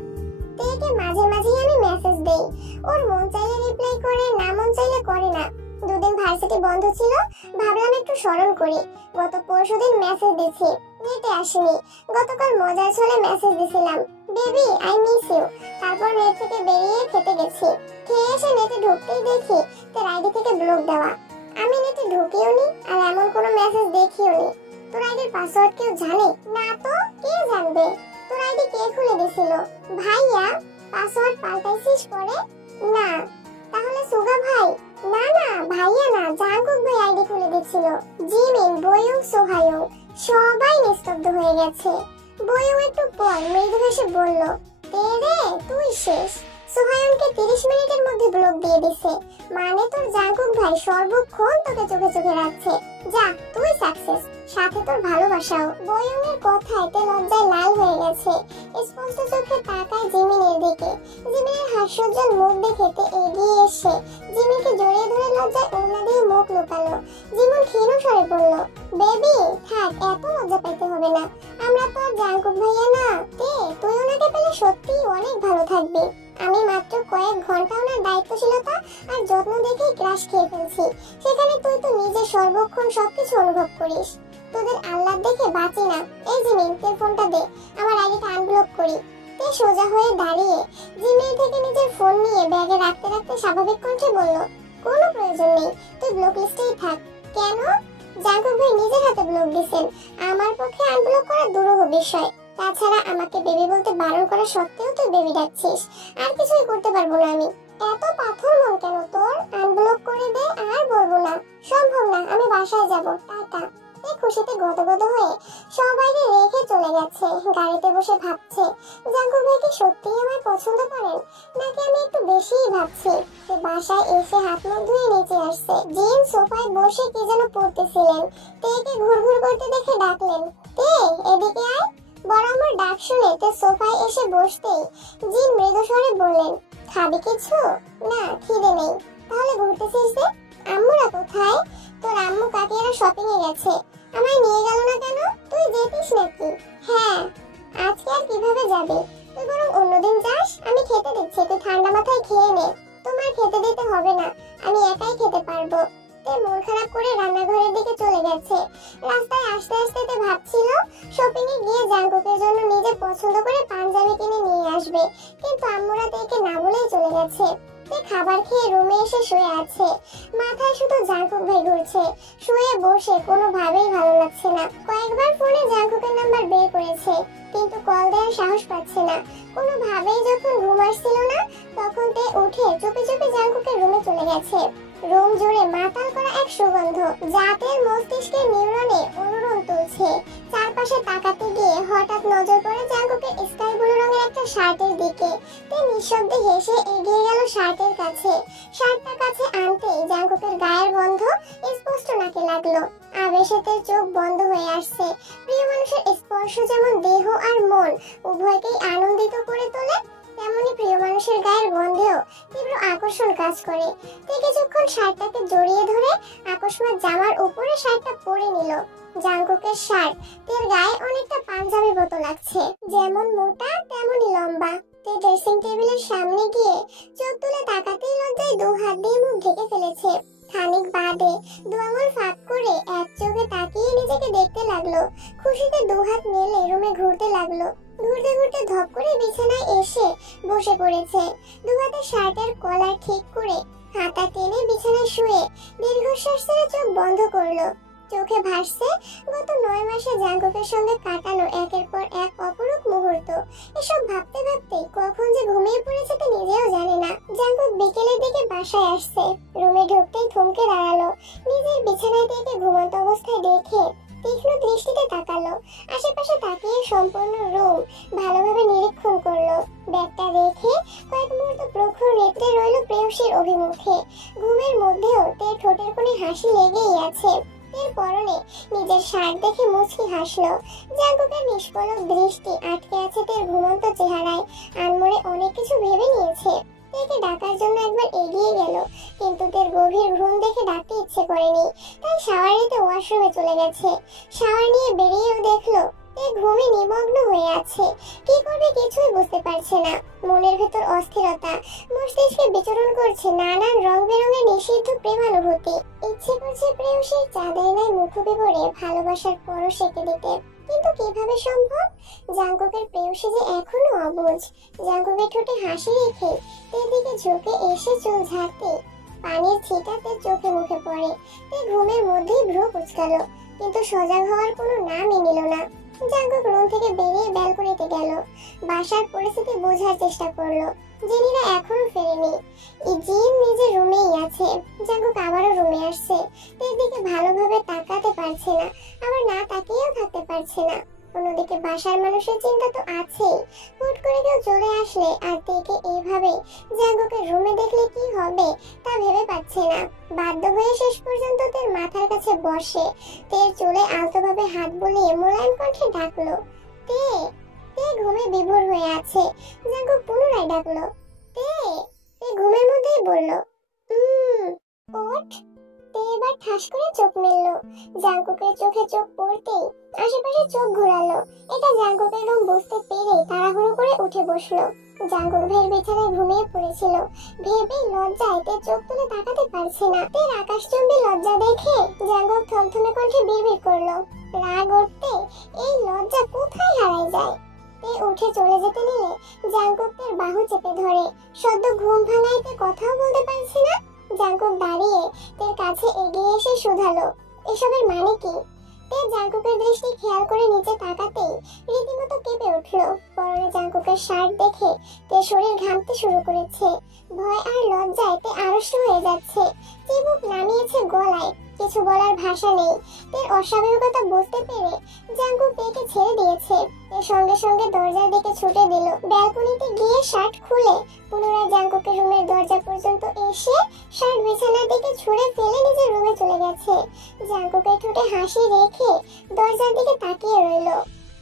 তেকে মাঝে মাঝেই আমি মেসেজ দেই, ওর মন চাইলে রিপ্লাই করে, না মন চাইলে করে না। দুদিন ভার্সিটি বন্ধ ছিল, ভাবলাম একটু স্মরণ করি। গত পরশুদিন মেসেজ দিছি, নেটে আসেনি। গতকাল মজার ছলে মেসেজ দিছিলাম, বেবি আই মিস ইউ। তারপর নেট থেকে বেরিয়ে খেতে গেছি। খেয়ে এসে নেটে ঢুকতেই দেখি তোর আইডি থেকে ব্লক দেওয়া। আমি নেটে ঢুকিও নি, আর এমন কোনো মেসেজ দেখিও নি। তোর আইডির পাসওয়ার্ড কেউ জানে? না তো, কে জানবে? তোর আইডি কে খুলে দিছিল? ভাইয়া। পাসওয়ার্ড পাল্টাইছিস পরে? না। তাহলে সুগা ভাই? না না, ভাইয়া না, জাঙ্কুক ভাই আইডি খুলে দিছিল। জিমিন, বয়ং, সোহায়ং সবাই নিস্তব্ধ হয়ে গেছে। বয়ং একটু পর মৃদু হেসে বলল, তেরে তুই শেষ। সোহায়নকে 30 মিনিটের মধ্যে ব্লক দিয়ে দিছে। মানে তোর জাঙ্কুক ভাই সর্বক্ষণ তোকে চোখে চোখে রাখছে। যা, তুই সাকসেস, সাথে তোর ভালোবাসাও। বয়ংয়ের কথায় তে লজ্জায় লাল হয়ে গেছে। স্পষ্ট চোখে তাকায় জিমিনের দিকে। জিমিনের হাস্যোজ্জ্বল মুখ দেখে তে এগিয়ে এসে জিমিনকে জড়িয়ে ধরে লজ্জায় ওড়না দিয়ে মুখ লুকালো। জিমিন ক্ষীণ স্বরে বলল, বেবি থাক, এত লজ্জা পেতে হবে না। আমরা তো আর জাঙ্কুক ভাইয়া না। তে তুই ওনাকে পেলে সত্যিই অনেক ভালো থাকবি। আমি মাত্র মাত্র কয়েক ঘন্টা ওনার দায়িত্বশীলতা আর যত্ন দেখেই ক্রাশ খেয়ে ফেলছি, সেখানে তুই তো নিজে সর্বক্ষণ সবকিছু অনুভব করিস। তোদের আল্লাহ দেখে বাঁচি না। এই জিমিন, তোর ফোনটা দে, আমার আইডিটা আনব্লক করি। তে সোজা হয়ে দাঁড়িয়ে জিমেইল থেকে নিজের ফোন নিয়ে ব্যাগে রাখতে রাখতে স্বাভাবিক কণ্ঠে বলল, কোনো প্রয়োজন নেই, তুই ব্লক লিস্টেই থাক। কেন? জাঙ্কুক ভাই নিজের হাতে ব্লক দিয়েছেন, আমার পক্ষে আনব্লক করা দুরূহ বিষয়। তাছাড়া আমাকে বেবি বলতে বারণ করা সত্ত্বেও তুই বেবি ডাকছিস, আর কিছুই করতে পারবো না আমি। এত পাথর মন কেন তোর? আনব্লক করে দে, আর বলবো না। সম্ভব না, আমি বাসায় যাব, টাটা। এই খুশিতে গদগদ হয়ে সবাইকে রেখে চলে গেছে। গাড়িতে বসে ভাবছে, জাঙ্কুক ভাই কি সত্যিই আমায় পছন্দ করেন, নাকি আমি একটু বেশিই ভাবছি। সে বাসায় এসে হাত মুখ ধুয়ে নিচে আসছে। জিন সোফায় বসে কি যেন পড়তেছিলেন। তেকে ঘুরঘুর করতে দেখে ডাকলেন, তে এদিকে আয়। বড় আমার ডাক শুনে তে সোফায় এসে বসতেই জিন মৃদু স্বরে বললেন, খাবি কিছু? না, খিদে নেই। তাহলে ঘুরতেছিস যে? আম্মুরা কোথায়? তোর আম্মু কাকিয়ারা শপিং এ গেছে, আমায় নিয়ে গেল না কেন? তুই যেতিস নাকি? হ্যাঁ। আজকে আর কিভাবে যাবি? তুই বরং অন্যদিন যাস, আমি খেতে দিচ্ছি, তুই ঠান্ডা মাথায় খেয়ে নে। তোমার খেতে দিতে হবে না, আমি একাই খেতে পারবো। তে মন খারাপ করে রান্নাঘরের দিকে চলে গেছে। রাস্তায় আসতে আসতে তে ভাবছিল শপিং এ গিয়ে জাঙ্কুকের জন্য নিজের পছন্দ করে পাঞ্জাবি কিনে নিয়ে আসবে, কিন্তু আম্মুরা তেকে না বলেই চলে গেছে। তে খাবার খেয়ে রুমে এসে শুয়ে আছে। মাথায় শুধু জাঙ্কুক ভাই ঘুরছে। শুয়ে বসে কোনোভাবেই ভালো লাগছে না। কয়েকবার ফোনে জাঙ্কুকের নাম্বার বের করেছে, কিন্তু কল দেওয়ার সাহস পাচ্ছে না। কোনোভাবেই যখন ঘুম আসছিল না, তখন তে উঠে চুপি চুপি জাঙ্কুকের রুমে চলে গেছে। রুম জুড়ে মাতাল করা এক সুগন্ধ, জাতের মস্তিষ্কের নিউরনে অনুরণ তুলছে। চারপাশে তাকাতে গিয়ে হঠাৎ নজর পড়ে জাঙ্কুকের স্কাই ব্লু রঙের একটা শার্টের দিকে। তে নিঃশব্দে হেসে এগিয়ে গেল শার্টের কাছে। শার্টটা কাছে আনতেই জাঙ্কুকের গায়ের গন্ধ স্পষ্ট নাকে লাগলো। আবেশেতে চোখ বন্ধ হয়ে আসছে। প্রিয় মানুষের স্পর্শ যেমন দেহ আর মন উভয়কেই আনন্দিত করে তোলে, তেমনি প্রিয় মানুষের গায়ের গন্ধেও তীব্র আকর্ষণ কাজ করে। তে কিছুক্ষণ শার্টটাকে জড়িয়ে ধরে আকস্মাৎ জামার উপরে শার্টটা পরে নিল। জাঙ্কুকের শার্ট তের গায়ে অনেকটা পাঞ্জাবির মতো লাগছে, যেমন মোটা তেমনই লম্বা। তে ড্রেসিং টেবিলের সামনে গিয়ে চোখ তুলে তাকাতেই লজ্জায় দু হাত দিয়ে মুখ ঢেকে ফেলেছে। খানিক বাদে দু আঙুল ফাঁক করে এক চোখে তাকিয়ে নিজেকে দেখতে লাগলো। খুশিতে দু হাত মেলে রুমে ঘুরতে লাগলো। ঘুরতে ঘুরতে ধপ করে বিছানায় এসে বসে পড়েছে। দু হাতে শার্টের কলার ঠিক করে হাতা টেনে বিছানায় শুয়ে দীর্ঘশ্বাস ছেড়ে চোখ বন্ধ করলো। চোখে ভাসছে গত 9 মাসে জাঙ্কুকের সঙ্গে কাটানো একের পর এক অপরূপ মুহূর্ত। এসব ভাবতে ভাবতে কখন যে ঘুমিয়ে পড়েছে তা নিজেও জানে না। জাঙ্কুক বিকেলের দিকে বাসায় আসছে। রুমে ঢুকতেই থমকে দাঁড়ালো। নিজের বিছানায় থেকে ঘুমন্ত অবস্থায় দেখে তীক্ষ্ণ দৃষ্টিতে তাকালো। আশেপাশে তাকিয়ে সম্পূর্ণ রুম ভালোভাবে নিরীক্ষণ করলো। ব্যাগটা রেখে কয়েক মুহূর্ত প্রখর নেত্রে রইল প্রেয়সীর অভিমুখে। ঘুমের মধ্যেও তের ঠোঁটের কোণে হাসি লেগেই আছে। এর পরনে নিজের শার্ট দেখে মুচকি হাসলো। জাঙ্কুকের নিষ্পলক দৃষ্টি আটকে আছে তের ঘুমন্ত চেহারায়। আনমনে অনেক কিছু ভেবে নিয়েছে। তেকে ডাকার জন্য একবার এগিয়ে গেল, কিন্তু তের গভীর ঘুম দেখে ডাকতে ইচ্ছে করেনি। তাই শাওয়ার নিতে ওয়াশরুমে চলে গেছে। শাওয়ার নিয়ে বেরিয়েও দেখলো তে ঘুমে নিমগ্ন হয়ে আছে। কি করবে কিছুই বুঝতে পারছে না। মনের ভেতর অস্থিরতা, মস্তিষ্কে বিচরণ করছে নানান রং বেরঙের নিষিদ্ধ প্রেমানুভূতি। ইচ্ছে করছে প্রেয়সীর চাঁদের ন্যায় মুখবিবরে ভালোবাসার পরশ এঁকে দিতে, কিন্তু কিভাবে সম্ভব? জাঙ্কুকের প্রেয়সী যে এখনো অবুঝ। জাঙ্কুকের ঠোঁটে হাসি রেখে তের দিকে ঝুঁকে এসে চুল ঝাড়তে পানির ছিটাতে চোখে মুখে পড়ে। তে ঘুমের মধ্যেই ভ্রু কুঁচকালো, কিন্তু সজাগ হওয়ার কোনো নামই নিল না। জাঙ্কুক রুম থেকে বেরিয়ে ব্যালকনিতে গেল। বাসার পরিস্থিতি বোঝার চেষ্টা করলো। জেনিরা এখনো ফেরেনি। জিন নিজের রুমেই আছে। জাঙ্কুক আবারও রুমে আসছে। তের দিকে ভালোভাবে তাকাতে পারছে না, আবার না তাকিয়েও থাকতে পারছে না। অন্যদিকে বাসার মানুষের চিন্তা তো আছেই। হুট করে কেউ চলে আসলে আর তেকে এভাবে জাঙ্কুকের রুমে দেখলে কি হবে তা ভেবে পাচ্ছে না। বাধ্য হয়ে শেষ পর্যন্ত তের মাথার কাছে বসে তের চুলে আলতোভাবে হাত বুলিয়ে মোলায়েম কণ্ঠে ডাকলো, তে। তে ঘুমে বিভোর হয়ে আছে। জাঙ্কুক পুনরায় ডাকলো, তে। তে ঘুমের মধ্যেই বলল, ওঠ। তে এবার ঠাস করে চোখ মেলল। জাঙ্কুকের চোখে চোখ পড়তেই আশেপাশে চোখ ঘোরালো। এটা জাঙ্কুকের রুম বুঝতে পেরেই তাড়াহুড়ো করে উঠে বসলো। জাঙ্কুক ভাইয়ের বিছানায় ঘুমিয়ে পড়েছিল। ভেবেই লজ্জায় তে চোখ তুলে তাকাতে পারছে না। তের আকাশচুম্বী লজ্জা দেখে জাঙ্কুক থমথমে কণ্ঠে বিড়বিড় করলো, রাগ উঠতে এই লজ্জা কোথায় হারায় যায়। তে উঠে চলে যেতে নিলে জাঙ্কুক তের বাহু চেপে ধরে। সদ্য ঘুম ভাঙায় তে কথাও বলতে পারছে না। জাঙ্কুক দাঁড়িয়ে তের কাছে এগিয়ে এসে শুধালো, এসবের মানে কি? তে জাঙ্কুকের দৃষ্টি খেয়াল করে নিচে তাকাতেই রীতিমতো কেঁপে উঠলো। পরনে জাঙ্কুকের শার্ট দেখে তে শরীর ঘামতে শুরু করেছে। ভয় আর লজ্জায় তে আড়ষ্ট হয়ে যাচ্ছে। চিবুক নামিয়েছে গলায়, কিছু বলার ভাষা নেই। তের অস্বাভাবিকতা বুঝতে পেরে জাঙ্কুক তেকে ছেড়ে দিয়েছে। তে সঙ্গে সঙ্গে দরজার দিকে ছুটে দিল। ব্যালকনিতে গিয়ে শার্ট খুলে পুনরায় জাঙ্কুকের রুমের দরজা পর্যন্ত এসে শার্ট বিছানার দিকে ছুঁড়ে ফেলে নিজের রুমে চলে গেছে। জাঙ্কুকের ঠোঁটে হাসি রেখে দরজার দিকে তাকিয়ে রইল।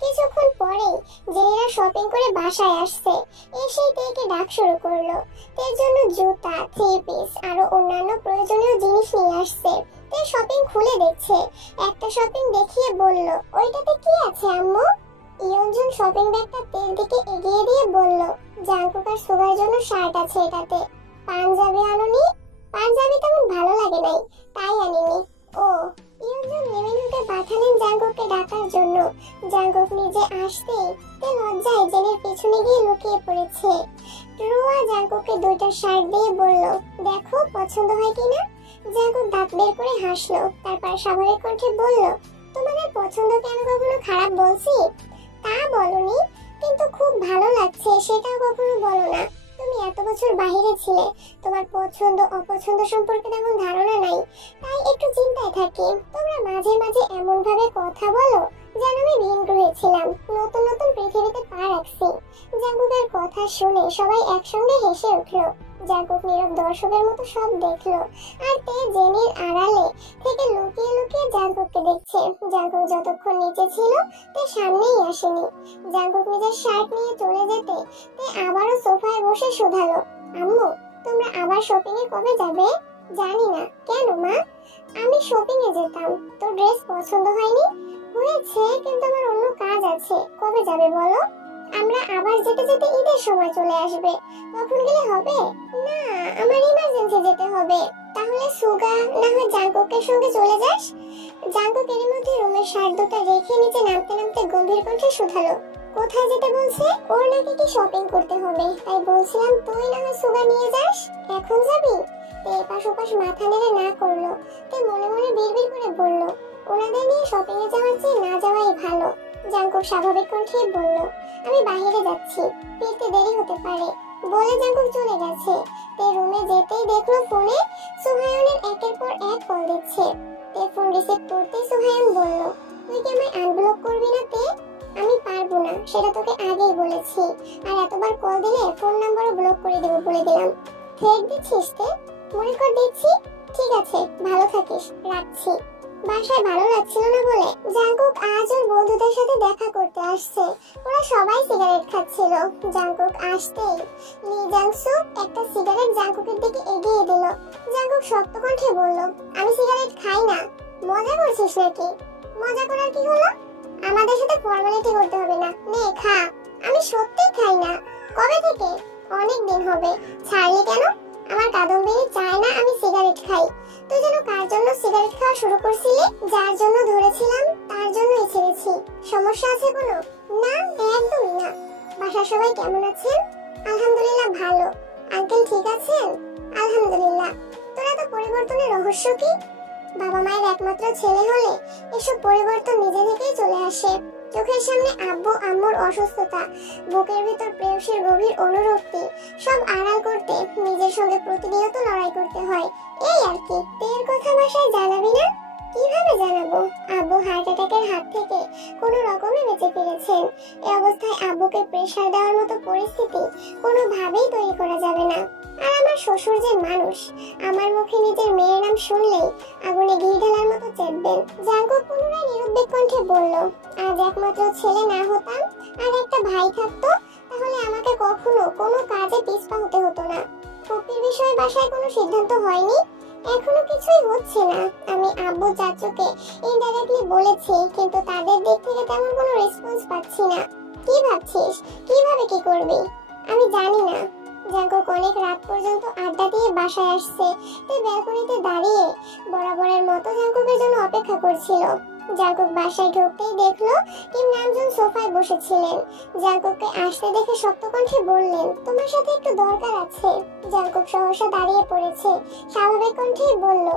কিছুক্ষণ পরেই জেনিরা শপিং করে বাসায় আসছে। এসেই তেকে ডাক শুরু করলো। তের জন্য জুতা, থ্রি পিস আরো অন্যান্য প্রয়োজনীয় জিনিস নিয়ে আসছে। তে শপিং খুলে দেখছে। একটা শপিং দেখিয়ে বলল, ওইটাতে কি আছে আম্মু? ইয়ঞ্জন শপিং ব্যাগটা তের দিকে এগিয়ে দিয়ে বলল, জাঙ্কুক আর সুগার জন্য শার্ট আছে এটাতে। পাঞ্জাবি আনোনি? পাঞ্জাবি তেমন ভালো লাগে নাই, তাই আনিনি। ও, ইয়ঞ্জন লিমিনুকে পাঠালেন জাঙ্কুককে ডাকার জন্য। জাঙ্কুক নিজে আসতেই তে লজ্জায় জেনের পিছনে গিয়ে লুকিয়ে পড়েছে। রুয়া জাঙ্কুককে দুইটা শার্ট দিয়ে বলল, দেখো পছন্দ হয় কিনা। জাঙ্কুক দাঁত বের করে হাসলো। তারপর স্বাভাবিক কণ্ঠে বলল, তোমাদের পছন্দকে আমি কখনো খারাপ বলছি? তা বলনি, কিন্তু খুব ভালো লাগছে সেটাও কখনো বলো না। তুমি এত বছর বাইরে ছিলে, তোমার পছন্দ অপছন্দ সম্পর্কে তেমন ধারণা নাই, তাই একটু চিন্তায় থাকি। তোমরা মাঝে মাঝে এমন ভাবে কথা বলো যেন আমি ভিন গ্রহে ছিলাম, নতুন নতুন পৃথিবীতে পা রাখছি। জাঙ্কুকের কথা শুনে সবাই একসঙ্গে হেসে উঠলো। জাঙ্কুক নীরব দর্শকের মতো সব দেখলো। আর তে জেনির আড়ালে থেকে লুকিয়ে লুকিয়ে জাঙ্কুককে দেখছে। জাঙ্কুক যতক্ষণ নিচে ছিল তে সামনেই আসেনি। জাঙ্কুক নিজের শার্ট নিয়ে চলে যেতে তে আবারও সোফায় বসে শুধালো, আম্মু তোমরা আবার শপিং এ কবে যাবে? জানি না। কেন মা? আমি শপিং এ যেতাম, তোর ড্রেস পছন্দ হয়নি? হয়েছে, কিন্তু আমার অন্য কাজ আছে। কবে যাবে বলো? আমরা আবার যেতে যেতে ঈদের সময় চলে আসবে, তখন গেলে হবে? না, আমার ইমার্জেন্সি যেতে হবে। তাহলে সুগা না হয় জাঙ্কুকের সঙ্গে চলে যাস। জাঙ্কুক এর মধ্যে রুমের শার্ট দুটো রেখে নিচে নামতে নামতে গম্ভীর কণ্ঠে শুধালো, কোথায় যেতে বলছে? ওর নাকি কি শপিং করতে হবে, তাই বলছিলাম তুই না হয় সুগা নিয়ে যাস। এখন যাবি? তে এপাশ ওপাশ মাথা নেড়ে না করলো। তে মনে মনে বিড়বিড় করে বলল, ওনাদের নিয়ে শপিং এ যাওয়ার চেয়ে না যাওয়াই ভালো। জাঙ্কুক স্বাভাবিক কণ্ঠে বলল, আমি বাইরে যাচ্ছি, ফিরতে দেরি হতে পারে। বলে জাঙ্কুক চলে গেছে। তে রুমে যেতেই দেখলো ফোনে সুহায়নের একের পর এক কল দিচ্ছে। তে ফোন রিসিভ করতেই সুহায়ন বলল, তুই কি আমায় আনব্লক করবি না তে? আমি পারবো না, সেটা তোকে আগেই বলেছি। আর এতবার কল দিলে ফোন নাম্বারও ব্লক করে দেবো বলে দিলাম। থ্রেট দিচ্ছিস তে? মনে কর দিচ্ছি। ঠিক আছে, ভালো থাকিস, রাখছি। বাসায় ভালো লাগছিল না বলে জাঙ্কুক আজ ওর বন্ধুদের সাথে দেখা করতে আসছে। ওরা সবাই সিগারেট খাচ্ছিল। জাঙ্কুক আসতেই লি জাংসু একটা সিগারেট জাঙ্কুকের দিকে এগিয়ে দিল। জাঙ্কুক শক্ত কণ্ঠে বলল, আমি সিগারেট খাই না। মজা করছিস নাকি? মজা করার কি হলো? আমাদের সাথে ফর্মালিটি করতে হবে না, নে খা। আমি সত্যি খাই না। কবে থেকে? অনেক দিন হবে। ছাড়লি কেন? আমার কাদম্বিনী চায় না আমি সিগারেট খাই। তুই যেন কার জন্য সিগারেট খাওয়া শুরু করছিলি? যার জন্য ধরেছিলাম তার জন্যই ছেড়েছি। সমস্যা আছে কোনো? না, একদমই না। বাসার সবাই কেমন আছেন? আলহামদুলিল্লাহ ভালো। আঙ্কেল ঠিক আছেন? আলহামদুলিল্লাহ। তোরা তো পরিবর্তনের রহস্য কি? বাবা মায়ের একমাত্র ছেলে হলে এসব পরিবর্তন নিজে থেকেই চলে আসে। চোখের সামনে আব্বু আম্মুর অসুস্থতা, বুকের ভিতর প্রেয়সীর গভীর অনুরক্তি, সব আড়াল করতে নিজের সঙ্গে প্রতিনিয়ত লড়াই করতে হয়। এই আর কি। তের কথা বাসায় জানাবি না? কিভাবে জানাবো? আব্বু হার্ট অ্যাটাকের হাত থেকে কোনো রকমে বেঁচে ফিরেছেন। এই অবস্থায় আব্বুকে প্রেসার দেওয়ার মতো পরিস্থিতি কোনোভাবেই তৈরি করা যাবে না। আর আমার শ্বশুর যে মানুষ, আমার মুখে নিজের মেয়ের নাম শুনলেই আগুনে ঘি ঢালার মতো চেপবেন। জাঙ্কুক পুনরায় নিরুদ্বেগ কণ্ঠে বলল, আজ একমাত্র ছেলে না হতাম আর একটা ভাই থাকতো, তাহলে আমাকে কখনো কোনো কাজে পিছপা হতে হতো না। পপির বিষয়ে বাসায় কোনো সিদ্ধান্ত হয়নি? এখনো কিছুই হচ্ছে না। আমি আব্বু চাচুকে ইনডাইরেক্টলি বলেছি, কিন্তু তাদের দিক থেকে তেমন কোনো রেসপন্স পাচ্ছি না। কি ভাবছিস? কিভাবে কি করবি? আমি জানি না। জাঙ্কুক অনেক রাত পর্যন্ত আড্ডা দিয়ে বাসায় আসছে। তে ব্যালকনিতে দাঁড়িয়ে বরাবরের মতো জাঙ্কুকের জন্য অপেক্ষা করছিল। জাঙ্কুক বাসায় ঢুকতেই দেখলো কিম নামজুন সোফায় বসেছিলেন। জাঙ্কুককে আসতে দেখে শক্ত কণ্ঠে বললেন, তোমার সাথে একটু দরকার আছে। জাঙ্কুক সহসা দাঁড়িয়ে পড়েছে। স্বাভাবিক কণ্ঠেই বলল,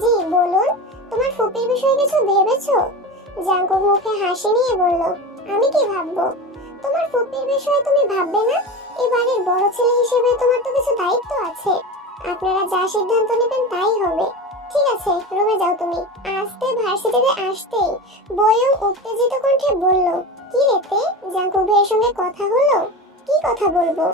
জি বলুন। তোমার ফুপির বিষয়ে কিছু ভেবেছো? জাঙ্কুক মুখে হাসি নিয়ে বলল, আমি কি ভাববো? তোমার ফুপির বিষয়ে তুমি ভাববে না? এই বাড়ির বড় ছেলে হিসেবে তোমার তো কিছু দায়িত্ব আছে। আপনারা যা সিদ্ধান্ত নেবেন তাই হবে। ঠিক আছে, রুমে যাও তুমি। আসতে ভার্সিটিতে আসতেই বয়ং উত্তেজিত কণ্ঠে বলল, কি রেতে? জাঙ্কুক ভাইয়ের সঙ্গে কথা হলো? কি কথা বলবো?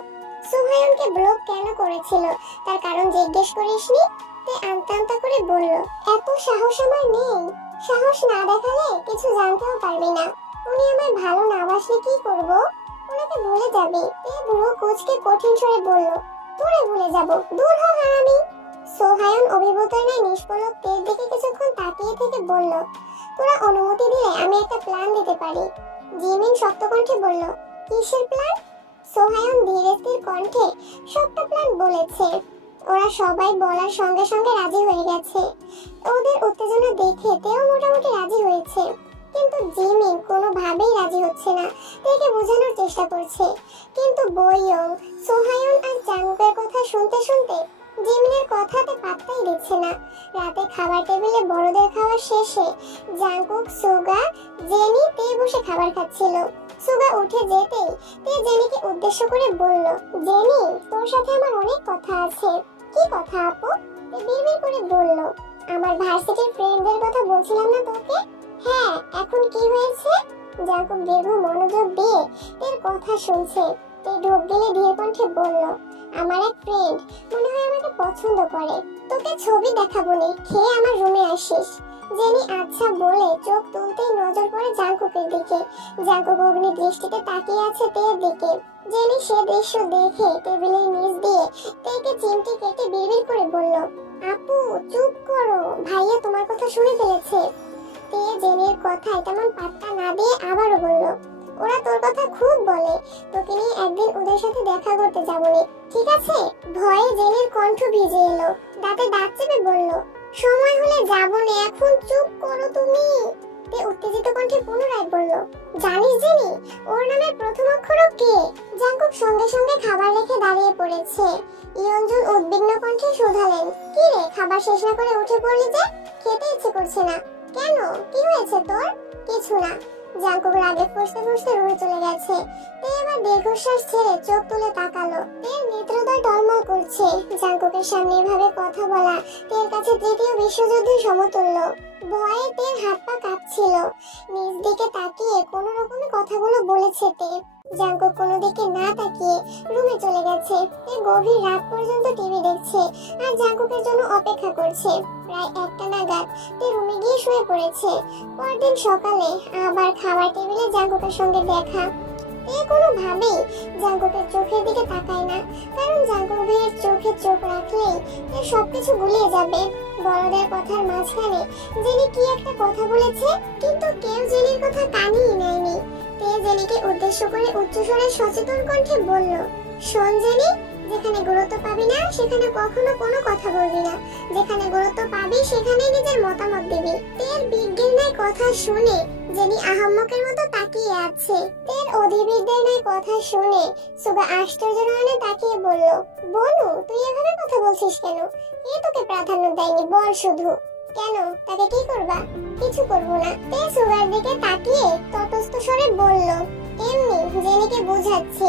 সুহায়নকে ব্লক কেন করেছিল তার কারণ জিজ্ঞেস করিসনি? তে আমতা আমতা করে বলল, এত সাহস আমার নেই। সাহস না দেখালে কিছু জানতেও পারবি না। উনি আমায় ভালো না বাসলে কি করব? ওনাকে ভুলে যাবি। তে বুড়ো কোচকে কঠিন স্বরে বলল, তোরে ভুলে যাব? দূর হ হারামি। সোহায়ন অভিভূতের ন্যায় নিষ্পলক তের দিকে কিছুক্ষণ তাকিয়ে থেকে বলল, তোরা অনুমতি দিলে আমি একটা প্ল্যান দিতে পারি। জিমিন শক্ত কণ্ঠে বলল, কিসের প্ল্যান? সোহায়ন ধীরে স্থির কণ্ঠে সবটা প্ল্যান বলেছে। ওরা সবাই বলার সঙ্গে সঙ্গে রাজি হয়ে গেছে। ওদের উত্তেজনা দেখে তেও মোটামুটি রাজি হয়েছে, কিন্তু জিমিন কোনোভাবেই রাজি হচ্ছে না। তেকে বোঝানোর চেষ্টা করছে, কিন্তু বইয়ং, সোহায়ন আর জাঙ্কুকের কথা শুনতে শুনতে জিমিনের কথাতে পাত্তাই দিচ্ছে না। রাতে খাবার টেবিলে বড়দের খাওয়া শেষে জাঙ্কুক, সুগা, জেনি তে বসে খাবার খাচ্ছিল। সুগা উঠে যেতেই তে জেনিকে উদ্দেশ্য করে বলল, জেনি, তোর সাথে আমার অনেক কথা আছে। কি কথা আপু? তে বিড়বিড় করে বলল, আমার ভার্সিটির ফ্রেন্ডদের কথা বলছিলাম না তোকে? হ্যাঁ, এখন কি হয়েছে? জাঙ্কুক দীর্ঘ মনোযোগ দিয়ে তের কথা শুনছে। তে ঢোক গেলে ধীর কণ্ঠে বলল, আমার এক ফ্রেন্ড মনে হয় আমাকে পছন্দ করে। তোকে ছবি দেখাবো নে, খেয়ে আমার রুমে আসিস। জেনি আচ্ছা বলে চোখ তুলতেই নজর পড়ে জাঙ্কুকের দিকে। জাঙ্কুক অগ্নি দৃষ্টিতে তাকিয়ে আছে তের দিকে। জেনি সে দৃশ্য দেখে টেবিলের নিচ দিয়ে তেকে চিমটি কেটে বিড়বিড় করে বলল, আপু চুপ করো, ভাইয়া তোমার কথা শুনে ফেলেছে। তে জেনির কথায় তেমন পাত্তা না দিয়ে আবারও বলল, ওরা তোর কথা খুব বলে, তোকে নিয়ে একদিন ওদের সাথে দেখা করতে যাবনি, ঠিক আছে? ভয়ে জেনির কণ্ঠ ভিজে এলো। দাঁতে দাঁত চেপে বলল, সময় হলে যাবনি, এখন চুপ করো তুমি। তে উত্তেজিত কণ্ঠে পুনরায় বলল, জানিস জেনি, ওর নামের প্রথম অক্ষরও কে? জাঙ্কুক সঙ্গে সঙ্গে খাবার রেখে দাঁড়িয়ে পড়েছে। ইয়ঞ্জন উদ্বিগ্ন কণ্ঠে শোধালেন, কি রে, খাবার শেষ না করে উঠে পড়লি যে? খেতে ইচ্ছে করছে না কেন? কি হয়েছে তোর? কিছু না। জাঙ্কুক রাগে ফুঁসতে ফুঁসতে রুমে চলে গেছে। তে এবার দীর্ঘশ্বাস ছেড়ে চোখ তুলে তাকালো। তের নেত্রদ্বয় টলমল করছে। জাঙ্কুকের সামনে এভাবে কথা বলা তের কাছে তৃতীয় বিশ্বযুদ্ধের সমতুল্য। ভয়ে তের হাত পা কাঁপছিল। নিজ দিকে তাকিয়ে কোনো রকমে কথাগুলো বলেছে তে। জাঙ্কুক কোনো দিকে না তাকিয়ে রুমে চলে গেছে। তে গভীর রাত পর্যন্ত টিভি দেখছে আর জাঙ্কুকের জন্য অপেক্ষা করছে। প্রায় 1টা নাগাদ তে রুমে গিয়ে শুয়ে পড়েছে। পরদিন সকালে আবার খাবার টেবিলে জাঙ্কুকের সঙ্গে দেখা। তে কোনোভাবেই জাঙ্কুকের চোখের দিকে তাকায় না, কারণ জাঙ্কুক ভাইয়ের চোখে চোখ রাখলেই তে সবকিছু গুলিয়ে যাবে। বড়দের কথার মাঝখানে জেনি কি একটা কথা বলেছে, কিন্তু কেউ জেনির কথা কানেই নেয়নি। তে জেনিকে উদ্দেশ্য করে উচ্চস্বরে সচেতন কণ্ঠে বলল, শোন জেনি, যেখানে গুরুত্ব পাবি না সেখানে কখনো কোনো কথা বলবি না, যেখানে গুরুত্ব পাবি সেখানে নিজের মতামত দিবি। তের বিজ্ঞের ন্যায় কথা শুনে জেনি আহাম্মকের মতো তাকিয়ে আছে। তের অধিবিদ্যের ন্যায় কথা শুনে সুগা আশ্চর্য নয়নে তাকিয়ে বলল, বনু, তুই এভাবে কথা বলছিস কেন? এ তোকে প্রাধান্য দেয়নি, বল শুধু। কেন, তাকে কি করবা? কিছু করবো না। তে সুগার দিকে তাকিয়ে তটস্থ স্বরে বলল, এমনি জেনিকে বোঝাচ্ছি।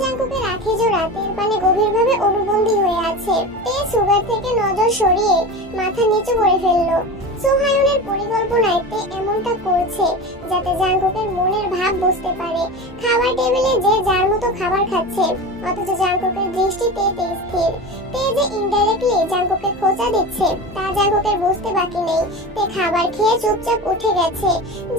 জাঙ্কুকের আঁখি জোড়া তের পানে গভীরভাবে অনুবন্দী হয়ে আছে। তে সুগার থেকে নজর সরিয়ে মাথা নিচু করে ফেললো। সোহায়নের পরিকল্পনায় তে এমনটা করছে যাতে জাঙ্কুকের মনের ভাব বুঝতে পারে। খাবার টেবিলে যে যার মতো খাবার খাচ্ছে, অথচ জাঙ্কুকের দৃষ্টিতে তে স্থির। তে যে ইনডাইরেক্টলি জাঙ্কুকে খোঁচা দিচ্ছে তা জাঙ্কুকের বুঝতে বাকি নেই। তে খাবার খেয়ে চুপচাপ উঠে গেছে।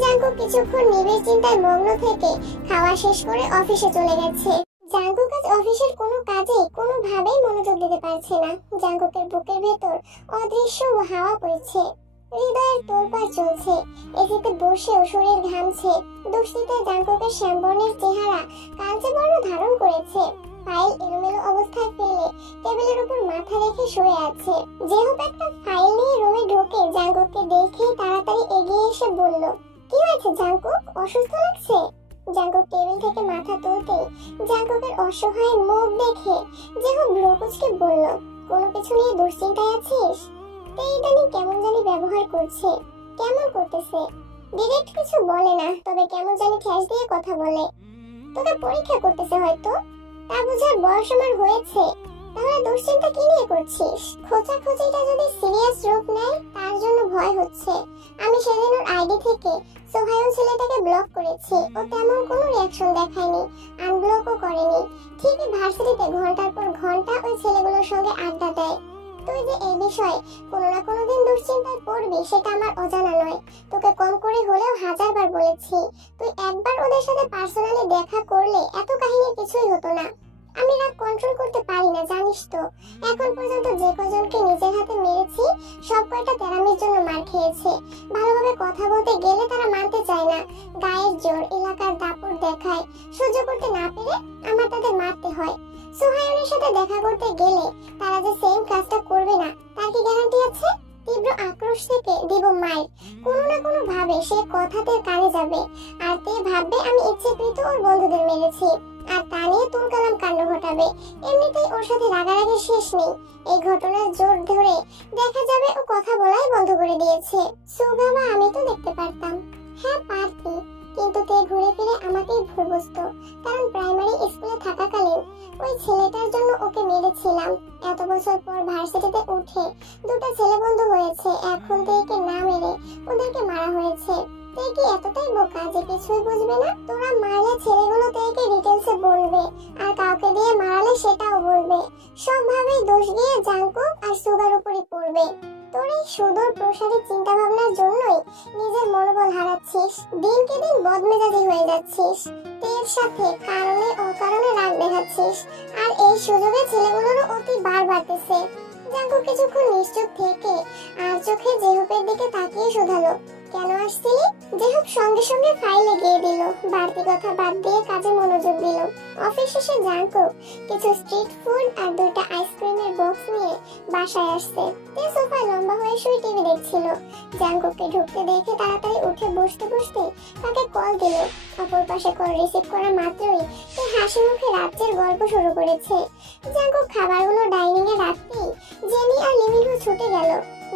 জাঙ্কুক কিছুক্ষণ নিবিড় চিন্তায় মগ্ন থেকে খাওয়া শেষ করে অফিসে চলে গেছে। জাঙ্কুক আজ অফিসের কোনো কাজে কোনোভাবেই মনোযোগ দিতে পারছে না। জাঙ্কুকের বুকের ভেতর অদৃশ্য হাওয়া বইছে, হৃদয়ের তোলপাড় চলছে। এসিতে বসেও শরীর ঘামছে। দুশ্চিন্তায় জাঙ্কুকের শ্যামবর্ণের চেহারা কালচে বর্ণ ধারণ করেছে। ফাইল এলোমেলো অবস্থায় ফেলে টেবিলের উপর মাথা রেখে শুয়ে আছে। জেহুপ একটা ফাইল নিয়ে রুমে ঢোকে জাঙ্কুককে দেখে তাড়াতাড়ি এগিয়ে এসে বলল, কি হয়েছে জাঙ্কুক, অসুস্থ লাগছে? জাঙ্কুক টেবিল থেকে মাথা তুলতেই জাঙ্কুকের অসহায় মুখ দেখে জেহুপ ভ্রুকুচকে বলল, কোনো কিছু নিয়ে দুশ্চিন্তায় আছিস? তে ইদানিং কেমন জানি ব্যবহার করছে। কেমন করতেছে? ডিরেক্ট কিছু বলে না, তবে কেমন জানি ঠেস দিয়ে কথা বলে। তোকে পরীক্ষা করতেছে হয়তো, তা বুঝার বয়স আমার হয়েছে। তাহলে দুশ্চিন্তা কি নিয়ে করছিস? খোঁচাখুচিটা যদি সিরিয়াস রূপ নেয় তার জন্য ভয় হচ্ছে। আমি সেদিন ওর আইডি থেকে সোহায়ুল ছেলেটাকে ব্লক করেছি। ও তেমন কোনো রিয়াকশন দেখায়নি, আনব্লকও করেনি। ঠিকই ভার্সিটিতে ঘন্টার পর ঘন্টা ওই ছেলেগুলোর সঙ্গে আড্ডা দেয়। তুই যে এই বিষয়ে কোনো না কোনো দিন দুশ্চিন্তায় পড়বি সেটা আমার অজানা নয়। তোকে কম করে হলেও 1000 বার বলেছি, তুই একবার ওদের সাথে পার্সোনালি দেখা করলে এত কাহিনীর কিছুই হতো না। আমি রাগ কন্ট্রোল করতে পারি না জানিস তো। এখন পর্যন্ত যে কজনকে নিজের হাতে মেরেছি সব কয়টা তেরামির জন্য মার খেয়েছে। ভালোভাবে কথা বলতে গেলে তারা মানতে চায় না, গায়ের জোর, এলাকার দাপট দেখায়। সহ্য করতে না পেরে আমার তাদের মারতে হয়। সোহায়নের সাথে দেখা করতে গেলে তারা যে সেম কাজটা করবে না তার কি গ্যারান্টি আছে? তীব্র আক্রোশ থেকে দিব মায়ের। কোনো না কোনো ভাবে সে কথাতে কানে যাবে, আর তে ভাববে আমি ইচ্ছেকৃত ওর বন্ধুদের মেরেছি, আর তা নিয়ে তুলকালাম কাণ্ড ঘটাবে। এমনিতেই ওর সাথে রাগারাগি শেষ নেই। এই ঘটনার জোর ধরে দেখা যাবে ও কথা বলাই বন্ধ করে দিয়েছে। সুগামা আমি তো দেখতে পারতাম। হ্যাঁ পারতি, কিন্তু তে ঘুরে ফিরে আমাকেই ভুল বুঝতো। কারণ প্রাইমারি স্কুলে থাকাকালীন ওই ছেলেটার জন্য ওকে মেরেছিলাম। এত বছর পর ভার্সিটিতে উঠে দুটো ছেলে বন্ধু হয়েছে, এখন তেকে না মেরে ওদেরকে মারা হয়েছে। তে কি এতটাই বোকা যে কিছুই বুঝবে না? তোরা মারলে ছেলেগুলো তেকে ডিটেলসে বলবে, আর কাউকে দিয়ে মারালে সেটাও বলবে। সবভাবেই দোষ গিয়ে জাঙ্কুক আর সুগার উপরই পড়বে। তোর এই সুদূর প্রসারী চিন্তা ভাবনার জন্যই নিজের মনোবল হারাচ্ছিস, দিনকে দিন বদমেজাজি হয়ে যাচ্ছিস। তের সাথে কারণে অকারণে রাগ দেখাচ্ছিস, আর এই সুযোগে ছেলেগুলোরও অতি বার বাড়তেছে। জাঙ্কুক কিছুক্ষণ নিশ্চুপ থেকে আর চোখে জেহুপের দিকে তাকিয়ে শোধালো, কেন আসছিলি? জেহুপ সঙ্গে সঙ্গে ফাইলে গিয়ে দিল, বাড়তি কথা বাদ দিয়ে কাজে মনোযোগ দিল। অফিস শেষে জাঙ্কুক কিছু স্ট্রিট ফুড আর 2টা আইসক্রিমের বক্স নিয়ে বাসায় আসছে। তে সোফায় লম্বা হয়ে শুয়ে টিভি দেখছিল। জাঙ্কুককে ঢুকতে দেখে তাড়াতাড়ি উঠে বসতে বসতে তাকে কল দিল। অপর পাশে কল রিসিভ করা মাত্রই তে হাসি মুখে রাজ্যের গল্প শুরু করেছে। জাঙ্কুক খাবারগুলো ডাইনিং এ রাখতেই জেনি আর লিমিনহো ছুটে গেল।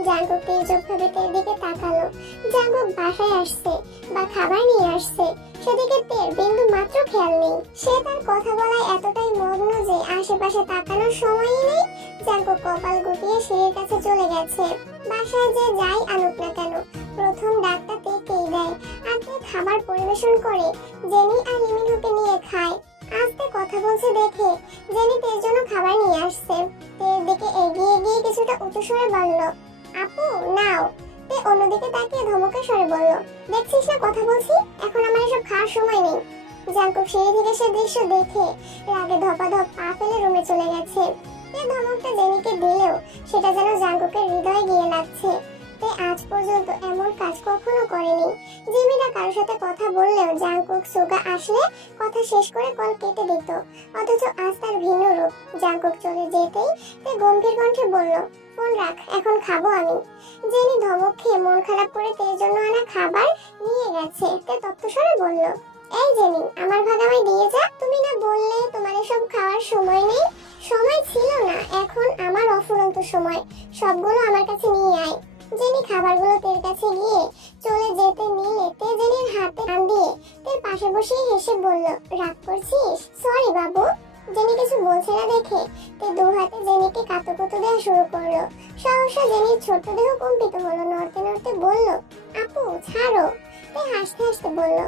জাঙ্কুক তেজভাবে তের দিকে তাকালো। জাঙ্কুক বাসায় আসছে বা খাবার নিয়ে আসছে সেদিকে তের বিন্দু মাত্র খেয়াল নেই। সে তার কথা বলায় এতটাই মগ্ন যে আশেপাশে তাকানোর সময়ই নেই। জাঙ্কুক কপাল গুটিয়ে সিঁড়ির কাছে চলে গেছে। বাসায় যে যাই আনুক না কেন প্রথম ডাকটা তেকেই দেয়, আর তে খাবার পরিবেশন করে জেনি আর লিমিনহোকে নিয়ে খায়। আস্তে কথা বলছে দেখে জেনি তের জন্য খাবার নিয়ে আসছে। তের দিকে এগিয়ে গিয়ে কিছুটা উঁচু স্বরে বলল, আপু নাও। তে অন্যদিকে তাকিয়ে ধমকে স্বরে বলল, দেখছিস না কথা বলছি, এখন আমার এসব খাওয়ার সময় নেই। জাঙ্কুক সিঁড়ি থেকে সে দৃশ্য দেখে রাগে ধপাধপ পা ফেলে রুমে চলে গেছে। তে ধমকটা জেনিকে দিলেও সেটা যেন জাঙ্কুকের হৃদয়ে গিয়ে লাগছে। তে আজ পর্যন্ত এমন কাজ কখনো করেনি। জিমিরা কারোর সাথে কথা বললেও জাঙ্কুক সুগা আসলে কথা শেষ করে কল কেটে দিত, অথচ আজ তার ভিন্ন রূপ। জাঙ্কুক চলে যেতেই তে গম্ভীর কণ্ঠে বলল, ফোন রাখ, এখন খাবো আমি। জেনি ধমক খেয়ে মন খারাপ করে তের জন্য আনা খাবার নিয়ে গেছে। তে তপ্তস্বরে বলল, এই জেনি, আমার ভাগ আমায় দিয়ে যা। তুমি না বললে তোমার এসব খাওয়ার সময় নেই? সময় ছিল না, এখন আমার অফুরন্ত সময়, সবগুলো আমার কাছে নিয়ে আয়। জেনি খাবারগুলো তের কাছে গিয়ে চলে যেতে নিলে তে জেনির হাতে টান দিয়ে তের পাশে বসে হেসে বলল, রাগ করছিস? সরি বাবু। জেনি কিছু বলছে না দেখে তে দু হাতে জেনিকে কাতুকুতু দেওয়া শুরু করলো। সহসা জেনির ছোট্ট দেহ কম্পিত হলো, নড়তে নড়তে বলল, আপু ছাড়ো। তে হাসতে হাসতে বলল,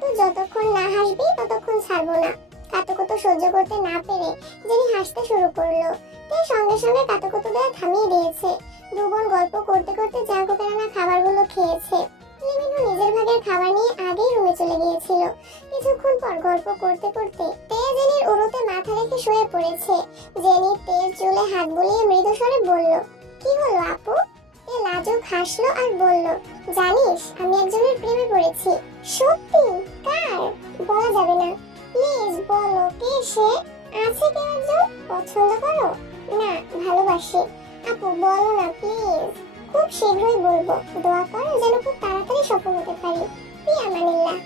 তুই যতক্ষণ না হাসবি ততক্ষণ ছাড়বো না। কাতুকুতু সহ্য করতে না পেরে জেনি হাসতে শুরু করলো। তে সঙ্গে সঙ্গে কাতুকুতু দেওয়া থামিয়ে দিয়েছে। দুবোন গল্প করতে করতে জাঙ্কুকের আনা খাবারগুলো খেয়েছে। লিমিনহো নিজের ভাগের খাবার নিয়ে আগেই রুমে চলে গিয়েছিল। কিছুক্ষণ পর গল্প করতে করতে তে জেনির উরুতে মাথা রেখে শুয়ে পড়েছে। জেনি তের চুলে হাত বুলিয়ে মৃদু স্বরে বলল, কি হলো আপু? তে লাজুক হাসলো আর বলল, জানিস আমি একজনের প্রেমে পড়েছি। সত্যি? কার? বলা যাবে না, প্লিজ বলো কে সে। আজ আছে কেউ একজন? পছন্দ করো? না, ভালোবাসি। আপু বলো না প্লিজ। খুব শীঘ্রই বলবো। দোয়া করো যেন খুব তাড়াতাড়ি সফল হতে পারি। আমানিল্লাহ।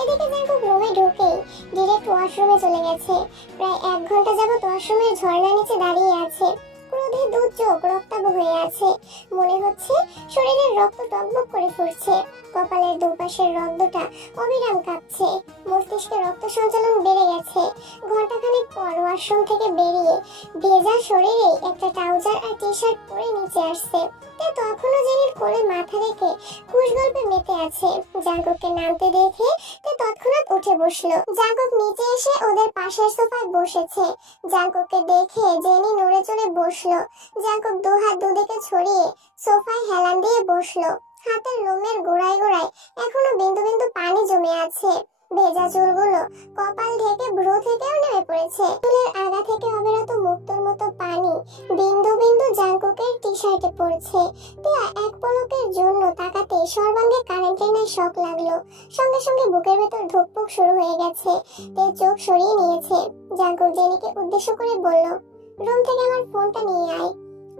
এদিকে জাঙ্কুক রুমে ঢুকেই ডিরেক্ট ওয়াশরুমে চলে গেছে। প্রায় 1 ঘন্টা যাবত ওয়াশরুমের ঝর্ণার নিচে দাঁড়িয়ে আছে। ক্রোধে দু চোখ রক্তাভ হয়ে আছে। মনে হচ্ছে শরীরের রক্ত টকবক করে ফুটছে। কপালের দুপাশের রক্তটা অবিরাম কাঁপছে। মস্তিষ্কে রক্ত সঞ্চালন বেড়ে গেছে। ঘন্টাখানেক পর ওয়াশরুম থেকে বেরিয়ে ভেজা শরীরে একটা ট্রাউজার আর টি শার্ট পরে নিচে আসছে। তখনও জেনির কোলে মাথা রেখে খুশ গল্পে মেতে আছে। জাঙ্কুককে নামতে দেখে তৎক্ষণাৎ উঠে বসলো। জাঙ্কুক নিচে এসে ওদের পাশের সোফায় বসেছে। জাঙ্কুককে দেখে জেনি নড়ে চড়ে বসলো। জাঙ্কুক দু হাত দুদিকে ছড়িয়ে সোফায় হেলান দিয়ে বসলো। হাতের লোমের গোড়ায় গোড়ায় এখনো বিন্দু বিন্দু পানি জমে আছে। ভেজা চুলগুলো কপাল ঢেকে ভ্রু থেকেও নেমে পড়েছে। চুলের আগা থেকে অবিরত মুক্তোর মতো পানি বিন্দু বিন্দু জাঙ্কুকের টি শার্টে পড়ছে। টিয়া এক পলকের জন্য তাকাতে সর্বাঙ্গে কারেন্টের ন্যায় শক লাগলো। সঙ্গে সঙ্গে বুকের ভেতর ধুকপুক শুরু হয়ে গেছে। তে চোখ সরিয়ে নিয়েছে। জাঙ্কুক জেনিকে উদ্দেশ্য করে বলল, রুম থেকে আমার ফোনটা নিয়ে আয়।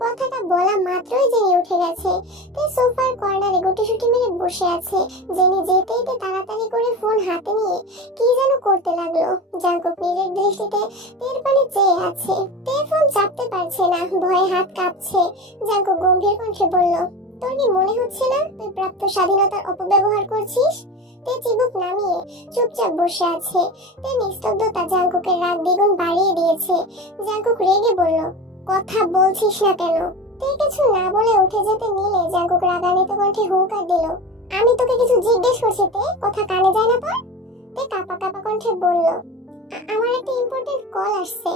কথাটা বলা মাত্রই জেনি উঠে গেছে। তে সোফার কর্নারে গুটিসুটি মেরে বসে আছে। জেনি যেতেই তাড়াতাড়ি করে ফোন হাতে নিয়ে কি যেন করতে লাগলো। জাঙ্কুক নিজের দৃষ্টিতে তের পানে চেয়ে আছে। তে ফোন চাপতে পারছে না, ভয়ে হাত কাঁপছে। জাঙ্কুক গম্ভীর কণ্ঠে বলল, তোর কি মনে হচ্ছে না তুই প্রাপ্ত স্বাধীনতার অপব্যবহার করছিস? তে চিবুক নামিয়ে চুপচাপ বসে আছে। তে নিস্তব্ধতা জাঙ্কুকের রাগ দ্বিগুণ বাড়িয়ে দিয়েছে। জাঙ্কুক রেগে বলল, কথা বলছিস না কেন? তুই কিছু না বলে উঠে যেতে নিলে জাঙ্কুক রাগান্বিত কণ্ঠে হুঙ্কার দিল, আমি তোকে কিছু জিজ্ঞেস করছি, তে কথা কানে যায় না তোর? তে কাঁপা কাঁপা কণ্ঠে বলল, আমার একটা ইম্পর্টেন্ট কল আসছে।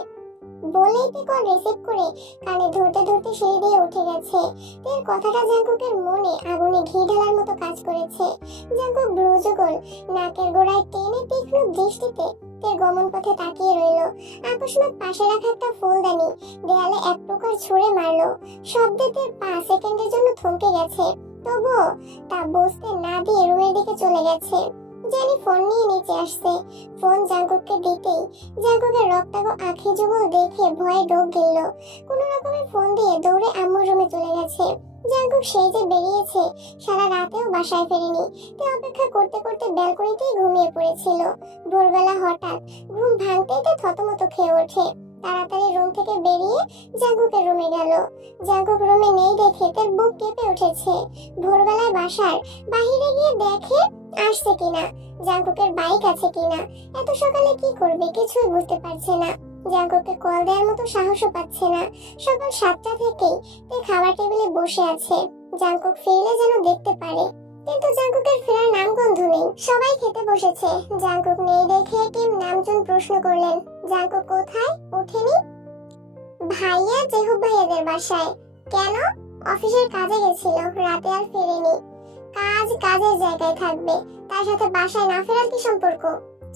বলেই তে কল রিসিভ করে কানে ধরতে ধরতে সিঁড়ি দিয়ে উঠে গেছে। তের কথাটা জাঙ্কুকের মনে আগুনে ঘি ঢালার মতো কাজ করেছে। জাঙ্কুক ভ্রুযুগল নাকের গোড়ায় টেনে তীক্ষ্ণ দৃষ্টিতে তের গমন পথে তাকিয়ে রইল। আকস্মাৎ পাশে রাখা একটা ফুলদানি দেয়ালে এক প্রকার ছুঁড়ে মারলো। শব্দে তের পা সেকেন্ডের জন্য থমকে গেছে। তবুও তা বসতে না দিয়ে রুমের দিকে চলে গেছে। জেনি ফোন নিয়ে নিচে আসছে। ফোন জাঙ্কুককে দিতেই জাঙ্কুকের রক্তাগো আঁখি যুগল দেখে ভয়ে ঢোক গেল। কোনো রকমে ফোন দিয়ে দৌড়ে আম্মুর রুমে চলে গেছে। জাঙ্কুক সেই যে বেরিয়েছে, সারা রাতেও বাসায় ফেরেনি। তে অপেক্ষা করতে করতে ব্যালকনিতেই ঘুমিয়ে পড়েছিল। ভোরবেলা হঠাৎ ঘুম ভাঙতেই তে থতমত খেয়ে ওঠে। তাড়াতাড়ি রুম থেকে বেরিয়ে জাঙ্কুকের রুমে গেল। জাঙ্কুক রুমে নেই দেখে তার বুক কেঁপে উঠেছে। ভোরবেলায় বাসার বাহিরে গিয়ে দেখে আসছে কিনা, জাঙ্কুকের বাইক আছে কিনা। এত সকালে কি করবে কিছুই বুঝতে পারছে না। জাঙ্কুককে কল দেওয়ার মতো সাহসও পাচ্ছে না। সকাল 7টা থেকেই তে খাবার টেবিলে বসে আছে। জাঙ্কুক ফিরলে যেন দেখতে পারে, কিন্তু জাঙ্কুকের ফেরার নামগন্ধ নেই। সবাই খেতে বসেছে। জাঙ্কুক নেই দেখে টিম নামজন প্রশ্ন করলেন, জাঙ্কুক কোথায়? ওঠেনি? ভাইয়া জেহুব ভাইয়াদের বাসায়। কেন? অফিসের কাজে গেছিল, রাতে আর ফেরেনি। কাজ কাজের জায়গায় থাকবে, তার সাথে বাসায় না ফেরার কি সম্পর্ক?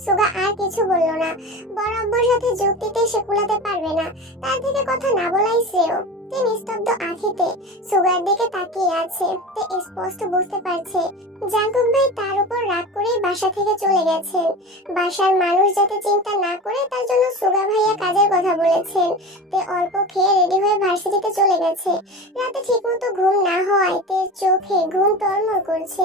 সুগা আর কিছু বলল না। বড় আব্বুর সাথে যুক্তিতে সে কুলাতে পারবে না, তার থেকে কথা না বলাই শ্রেয়। তে নিস্তব্ধ আঁখিতে সুগার দিকে তাকিয়ে আছে। তে স্পষ্ট বুঝতে পারছে জাঙ্কুক ভাই তার উপর রাগ করে বাসা থেকে চলে গেছেন। বাসার মানুষ যাতে চিন্তা না করে তার জন্য সুগা ভাইয়া কাজের কথা বলেছেন। তে অল্প খেয়ে রেডি হয়ে ভার্সিটিতে চলে গেছে। রাতে ঠিকমতো ঘুম না হওয়ায় তে চোখে ঘুম টলমল করছে।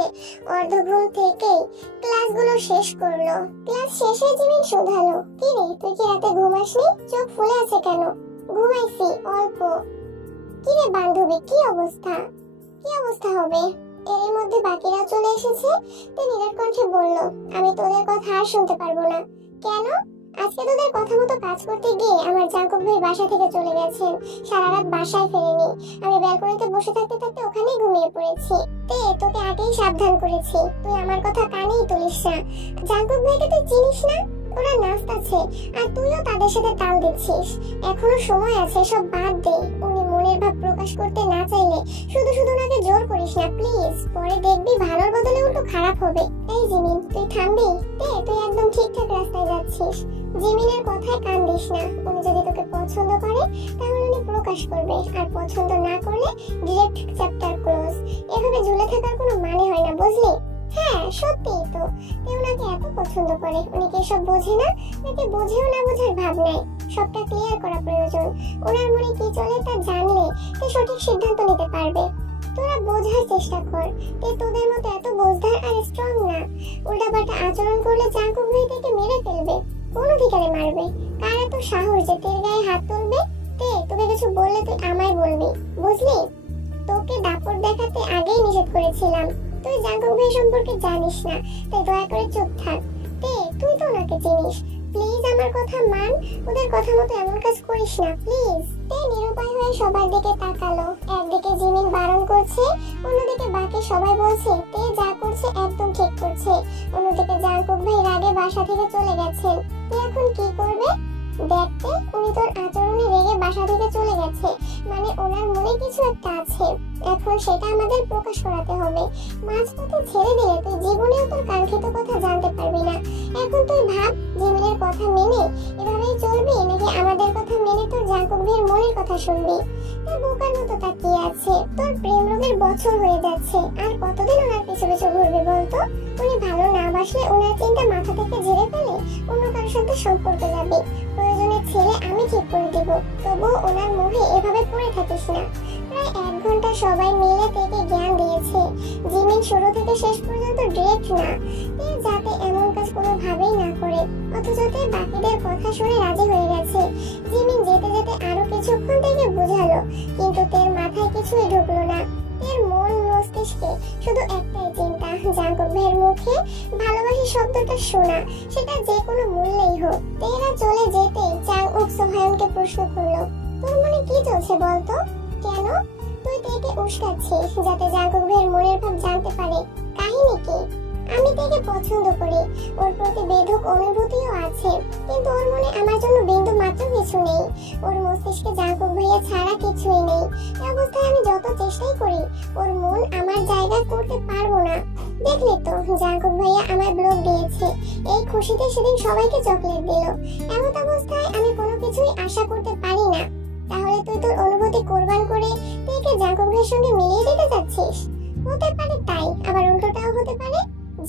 অর্ধ ঘুম থেকেই ক্লাসগুলো শেষ করলো। ক্লাস শেষে জিমিন শুধালো, কি রে তুই কি রাতে ঘুমাসনি? চোখ ফুলে আছে কেন? ঘুমাইছি অল্প। কি রে বান্ধবী, কি অবস্থা? কি অবস্থা হবে? এর মধ্যে বাকিরা চলে এসেছে। তে নীরব কণ্ঠে বলল, আমি তোদের কথা আর শুনতে পারবো না। কেন? আজকে তোদের কথা মতো কাজ করতে গিয়ে আমার জাঙ্কুক ভাই বাসা থেকে চলে গেছেন। সারা রাত বাসায় ফেরেনি। আমি ব্যালকনিতে বসে থাকতে থাকতে ওখানেই ঘুমিয়ে পড়েছি। তে তোকে আগেই সাবধান করেছি, তুই আমার কথা কানেই তুলিস না। জাঙ্কুক ভাইকে তুই চিনিস না? ওরা নাচতাছে আর তুইও তাদের সাথে তাল দিচ্ছিস। এখনো সময় আছে, সব বাদ দে। উনি মনের ভাব প্রকাশ করতে না চাইলে শুধু শুধু ওনাকে জোর করিস না প্লিজ। পরে দেখবি ভালোর বদলে উল্টো খারাপ হবে। এই জিমিন, তুই থামবি? তুই একদম ঠিকঠাক রাস্তায় যাচ্ছিস। জিমিনের কথায় কান দিস না। উনি যদি তোকে পছন্দ করে তাহলে উনি প্রকাশ করবে, আর পছন্দ না করলে ডিরেক্ট চ্যাপ্টার ক্লোজ। এভাবে ঝুলে থাকার কোনো মানে হয় না, বুঝলি? হ্যাঁ সত্যিই তো, ওনাকে এত পছন্দ করে। উনি কি এসব বোঝে না, নাকি বোঝেও না বোঝার ভাব নাই? সবটা ক্লিয়ার করা প্রয়োজন। ওনার মনে কি চলে তা জানলে তে সঠিক সিদ্ধান্ত নিতে পারবে। তোরা বোঝার চেষ্টা কর, তে তোদের মতো এত বোঝদার আর স্ট্রং না। উল্টাপাল্টা আচরণ করলে জাঙ্কুক ভাই থেকে মেরে ফেলবে, কোন অধিকারে মারবে। কার এত সাহস যে তোর গায়ে হাত তুলবে? তে তোকে কিছু বললে তুই আমায় বলবি, বুঝলি? তোকে দাপট দেখাতে আগেই নিষেধ করেছিলাম। তুই জাঙ্কুক ভাই সম্পর্কে জানিস না, তাই দয়া করে চুপ থাক। তে তুই তো ওনাকে চিনিস, প্লিজ আমার কথা মান। ওদের কথা মতো এমন কাজ করিস না প্লিজ। তে নিরুপায় হয়ে সবার দিকে তাকালো। একদিকে জিমিন বারণ করছে, অন্যদিকে বাকি সবাই বলছে তে যা করছে একদম ঠিক করছে। অন্যদিকে জাঙ্কুক ভাই রাগে বাসা থেকে চলে গেছেন। তে এখন কি করবে? দেখতে উনি তোর আচরণে রেগে বাসা থেকে চলে গেছে, মানে ওনার মনে কিছু একটা আছে। এখন সেটা আমাদের প্রকাশ করাতে হবে। মাঝপথে ছেড়ে দিলে তুই জীবনেও তোর কাঙ্ক্ষিত কথা জানতে পারবি না। এখন তুই ভাব, জিমিনের কথা মেনে এভাবেই চলবি, নাকি আমাদের কথা মেনে তোর জাঙ্কুক ভাইয়ের মনের কথা শুনবি? তোর বোকার মতো তাকিয়ে আছে। তোর প্রেম রোগের বছর হয়ে যাচ্ছে, আর কতদিন ওনার পিছু পিছু ঘুরবি বলতো? উনি ভালো না বাসলে ওনার চিন্তা মাথা থেকে ঝেড়ে ফেলে অন্য কারোর সাথে সম্পর্ক যাবে। প্রয়োজনে ছেলে আমি ঠিক করে দেব, তবুও ওনার মুখে এভাবে পড়ে থাকিস না। প্রায় 1 ঘন্টা সবাই মিলে থেকে জ্ঞান দিয়েছে। জিমিন শুরু থেকে শেষ পর্যন্ত ডিরেক্ট না, যাতে এমন কাজ কোনোভাবেই না করে। অথচ তে বাকিদের কথা শুনে রাজি হয়ে গেছে। জিমিন যেতে যেতে আরো কিছুক্ষণ থেকে বোঝালো, কিন্তু তের মাথায় কিছুই ঢুকলো না। তের মন মস্তিষ্কে শুধু একটাই চিন্তা, জাঙ্কুক ভাইয়ের মুখে ভালোবাসি শব্দটা শোনা, সেটা যে কোনো মূল্যেই হোক। তেরা চলে যেতে চাং উক সোহায়নকে প্রশ্ন করলো, তোর মনে কি চলছে বলতো? কেন তুই তেকে উস্কাচ্ছিস যাতে জাঙ্কুক ভাইয়ের মনের ভাব জানতে পারে? কাহিনী কি? আমি তেকে পছন্দ করি, ওর প্রতি বেধক অনুভূতিও আছে, কিন্তু ওর মনে আমার জন্য বিন্দু মাত্র কিছু নেই। ওর মস্তিষ্কে জাঙ্কুক ভাইয়া ছাড়া কিছুই নেই। এই অবস্থায় আমি যত চেষ্টাই করি ওর মন আমার জায়গা করতে পারবো না। দেখলি তো জাঙ্কুক ভাইয়া আমার ব্লগ দিয়েছে, এই খুশিতে সেদিন সবাইকে চকলেট দিল। এমন অবস্থায় আমি কোনো কিছুই আশা করতে পারি না। তাহলে তুই তোর অনুভূতি কোরবান করে তেকে জাঙ্কুক ভাইয়ের সঙ্গে মিলিয়ে দিতে যাচ্ছিস? হতে পারে তাই, আবার উল্টোটাও হতে পারে।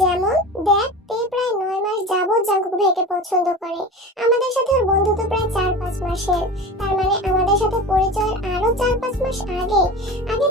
যেমন দেখ, তে প্রায় 9 মাস যাবত জাঙ্কুক ভাইকে পছন্দ করে। আমাদের সাথে ওর বন্ধুত্ব প্রায় 4-5 মাসের। তার মানে আমাদের সাথে পরিচয়ের আরো 4-5 মাস আগে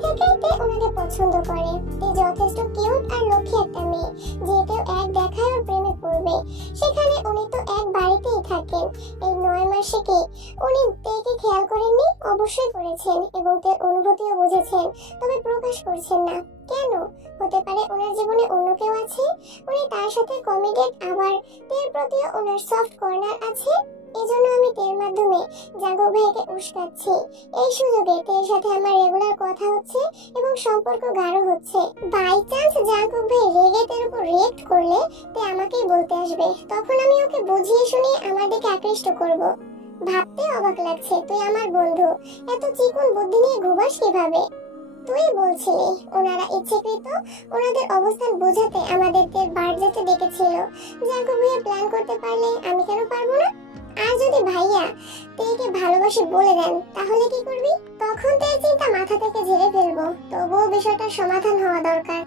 থেকেই তে ওনাকে পছন্দ করে। তে যথেষ্ট কিউট আর লক্ষ্মী একটা মেয়ে, যে কেউ এক দেখায় ওর প্রেমে পড়বে। সেখানে উনি তো এক বাড়িতেই থাকেন। এই 9 মাসে কি উনি তেকে খেয়াল করেননি? অবশ্যই করেছেন, এবং তের অনুভূতিও বুঝেছেন, তবে প্রকাশ করছেন না। কেন? হতে পারে ওনার জীবনে অন্য কেউ আছে, উনি তার সাথে কমিটেড, আবার তের প্রতিও ওনার সফট কর্নার আছে। এজন্য আমি তের মাধ্যমে জাঙ্কুক ভাইকে উস্কাচ্ছি। এই সুযোগে তের সাথে আমার রেগুলার কথা হচ্ছে এবং সম্পর্ক গাঢ় হচ্ছে। বাই চান্স জাঙ্কুক ভাই রেগে তের উপর রিয়েক্ট করলে তে আমাকেই বলতে আসবে, তখন আমি ওকে বুঝিয়ে শুনিয়ে আমার দিকে আকৃষ্ট করব। ভাবতে অবাক লাগছে, তুই আমার বন্ধু, এত চিকন বুদ্ধি নিয়ে ঘুমাস কিভাবে? তুই বলছিলি ওনারা ইচ্ছাকৃত ওনাদের অবস্থান বোঝাতে আমাদেরকে বার যেতে ডেকেছিল। জাঙ্কুক ভাইয়া প্ল্যান করতে পারলে আমি কেন পারবো না? আর যদি ভাইয়া তেকে ভালোবাসি বলে দেন, তাহলে কি করবি? তখন তের চিন্তা মাথা থেকে ঝেড়ে ফেলবো, তবুও বিষয়টার সমাধান হওয়া দরকার।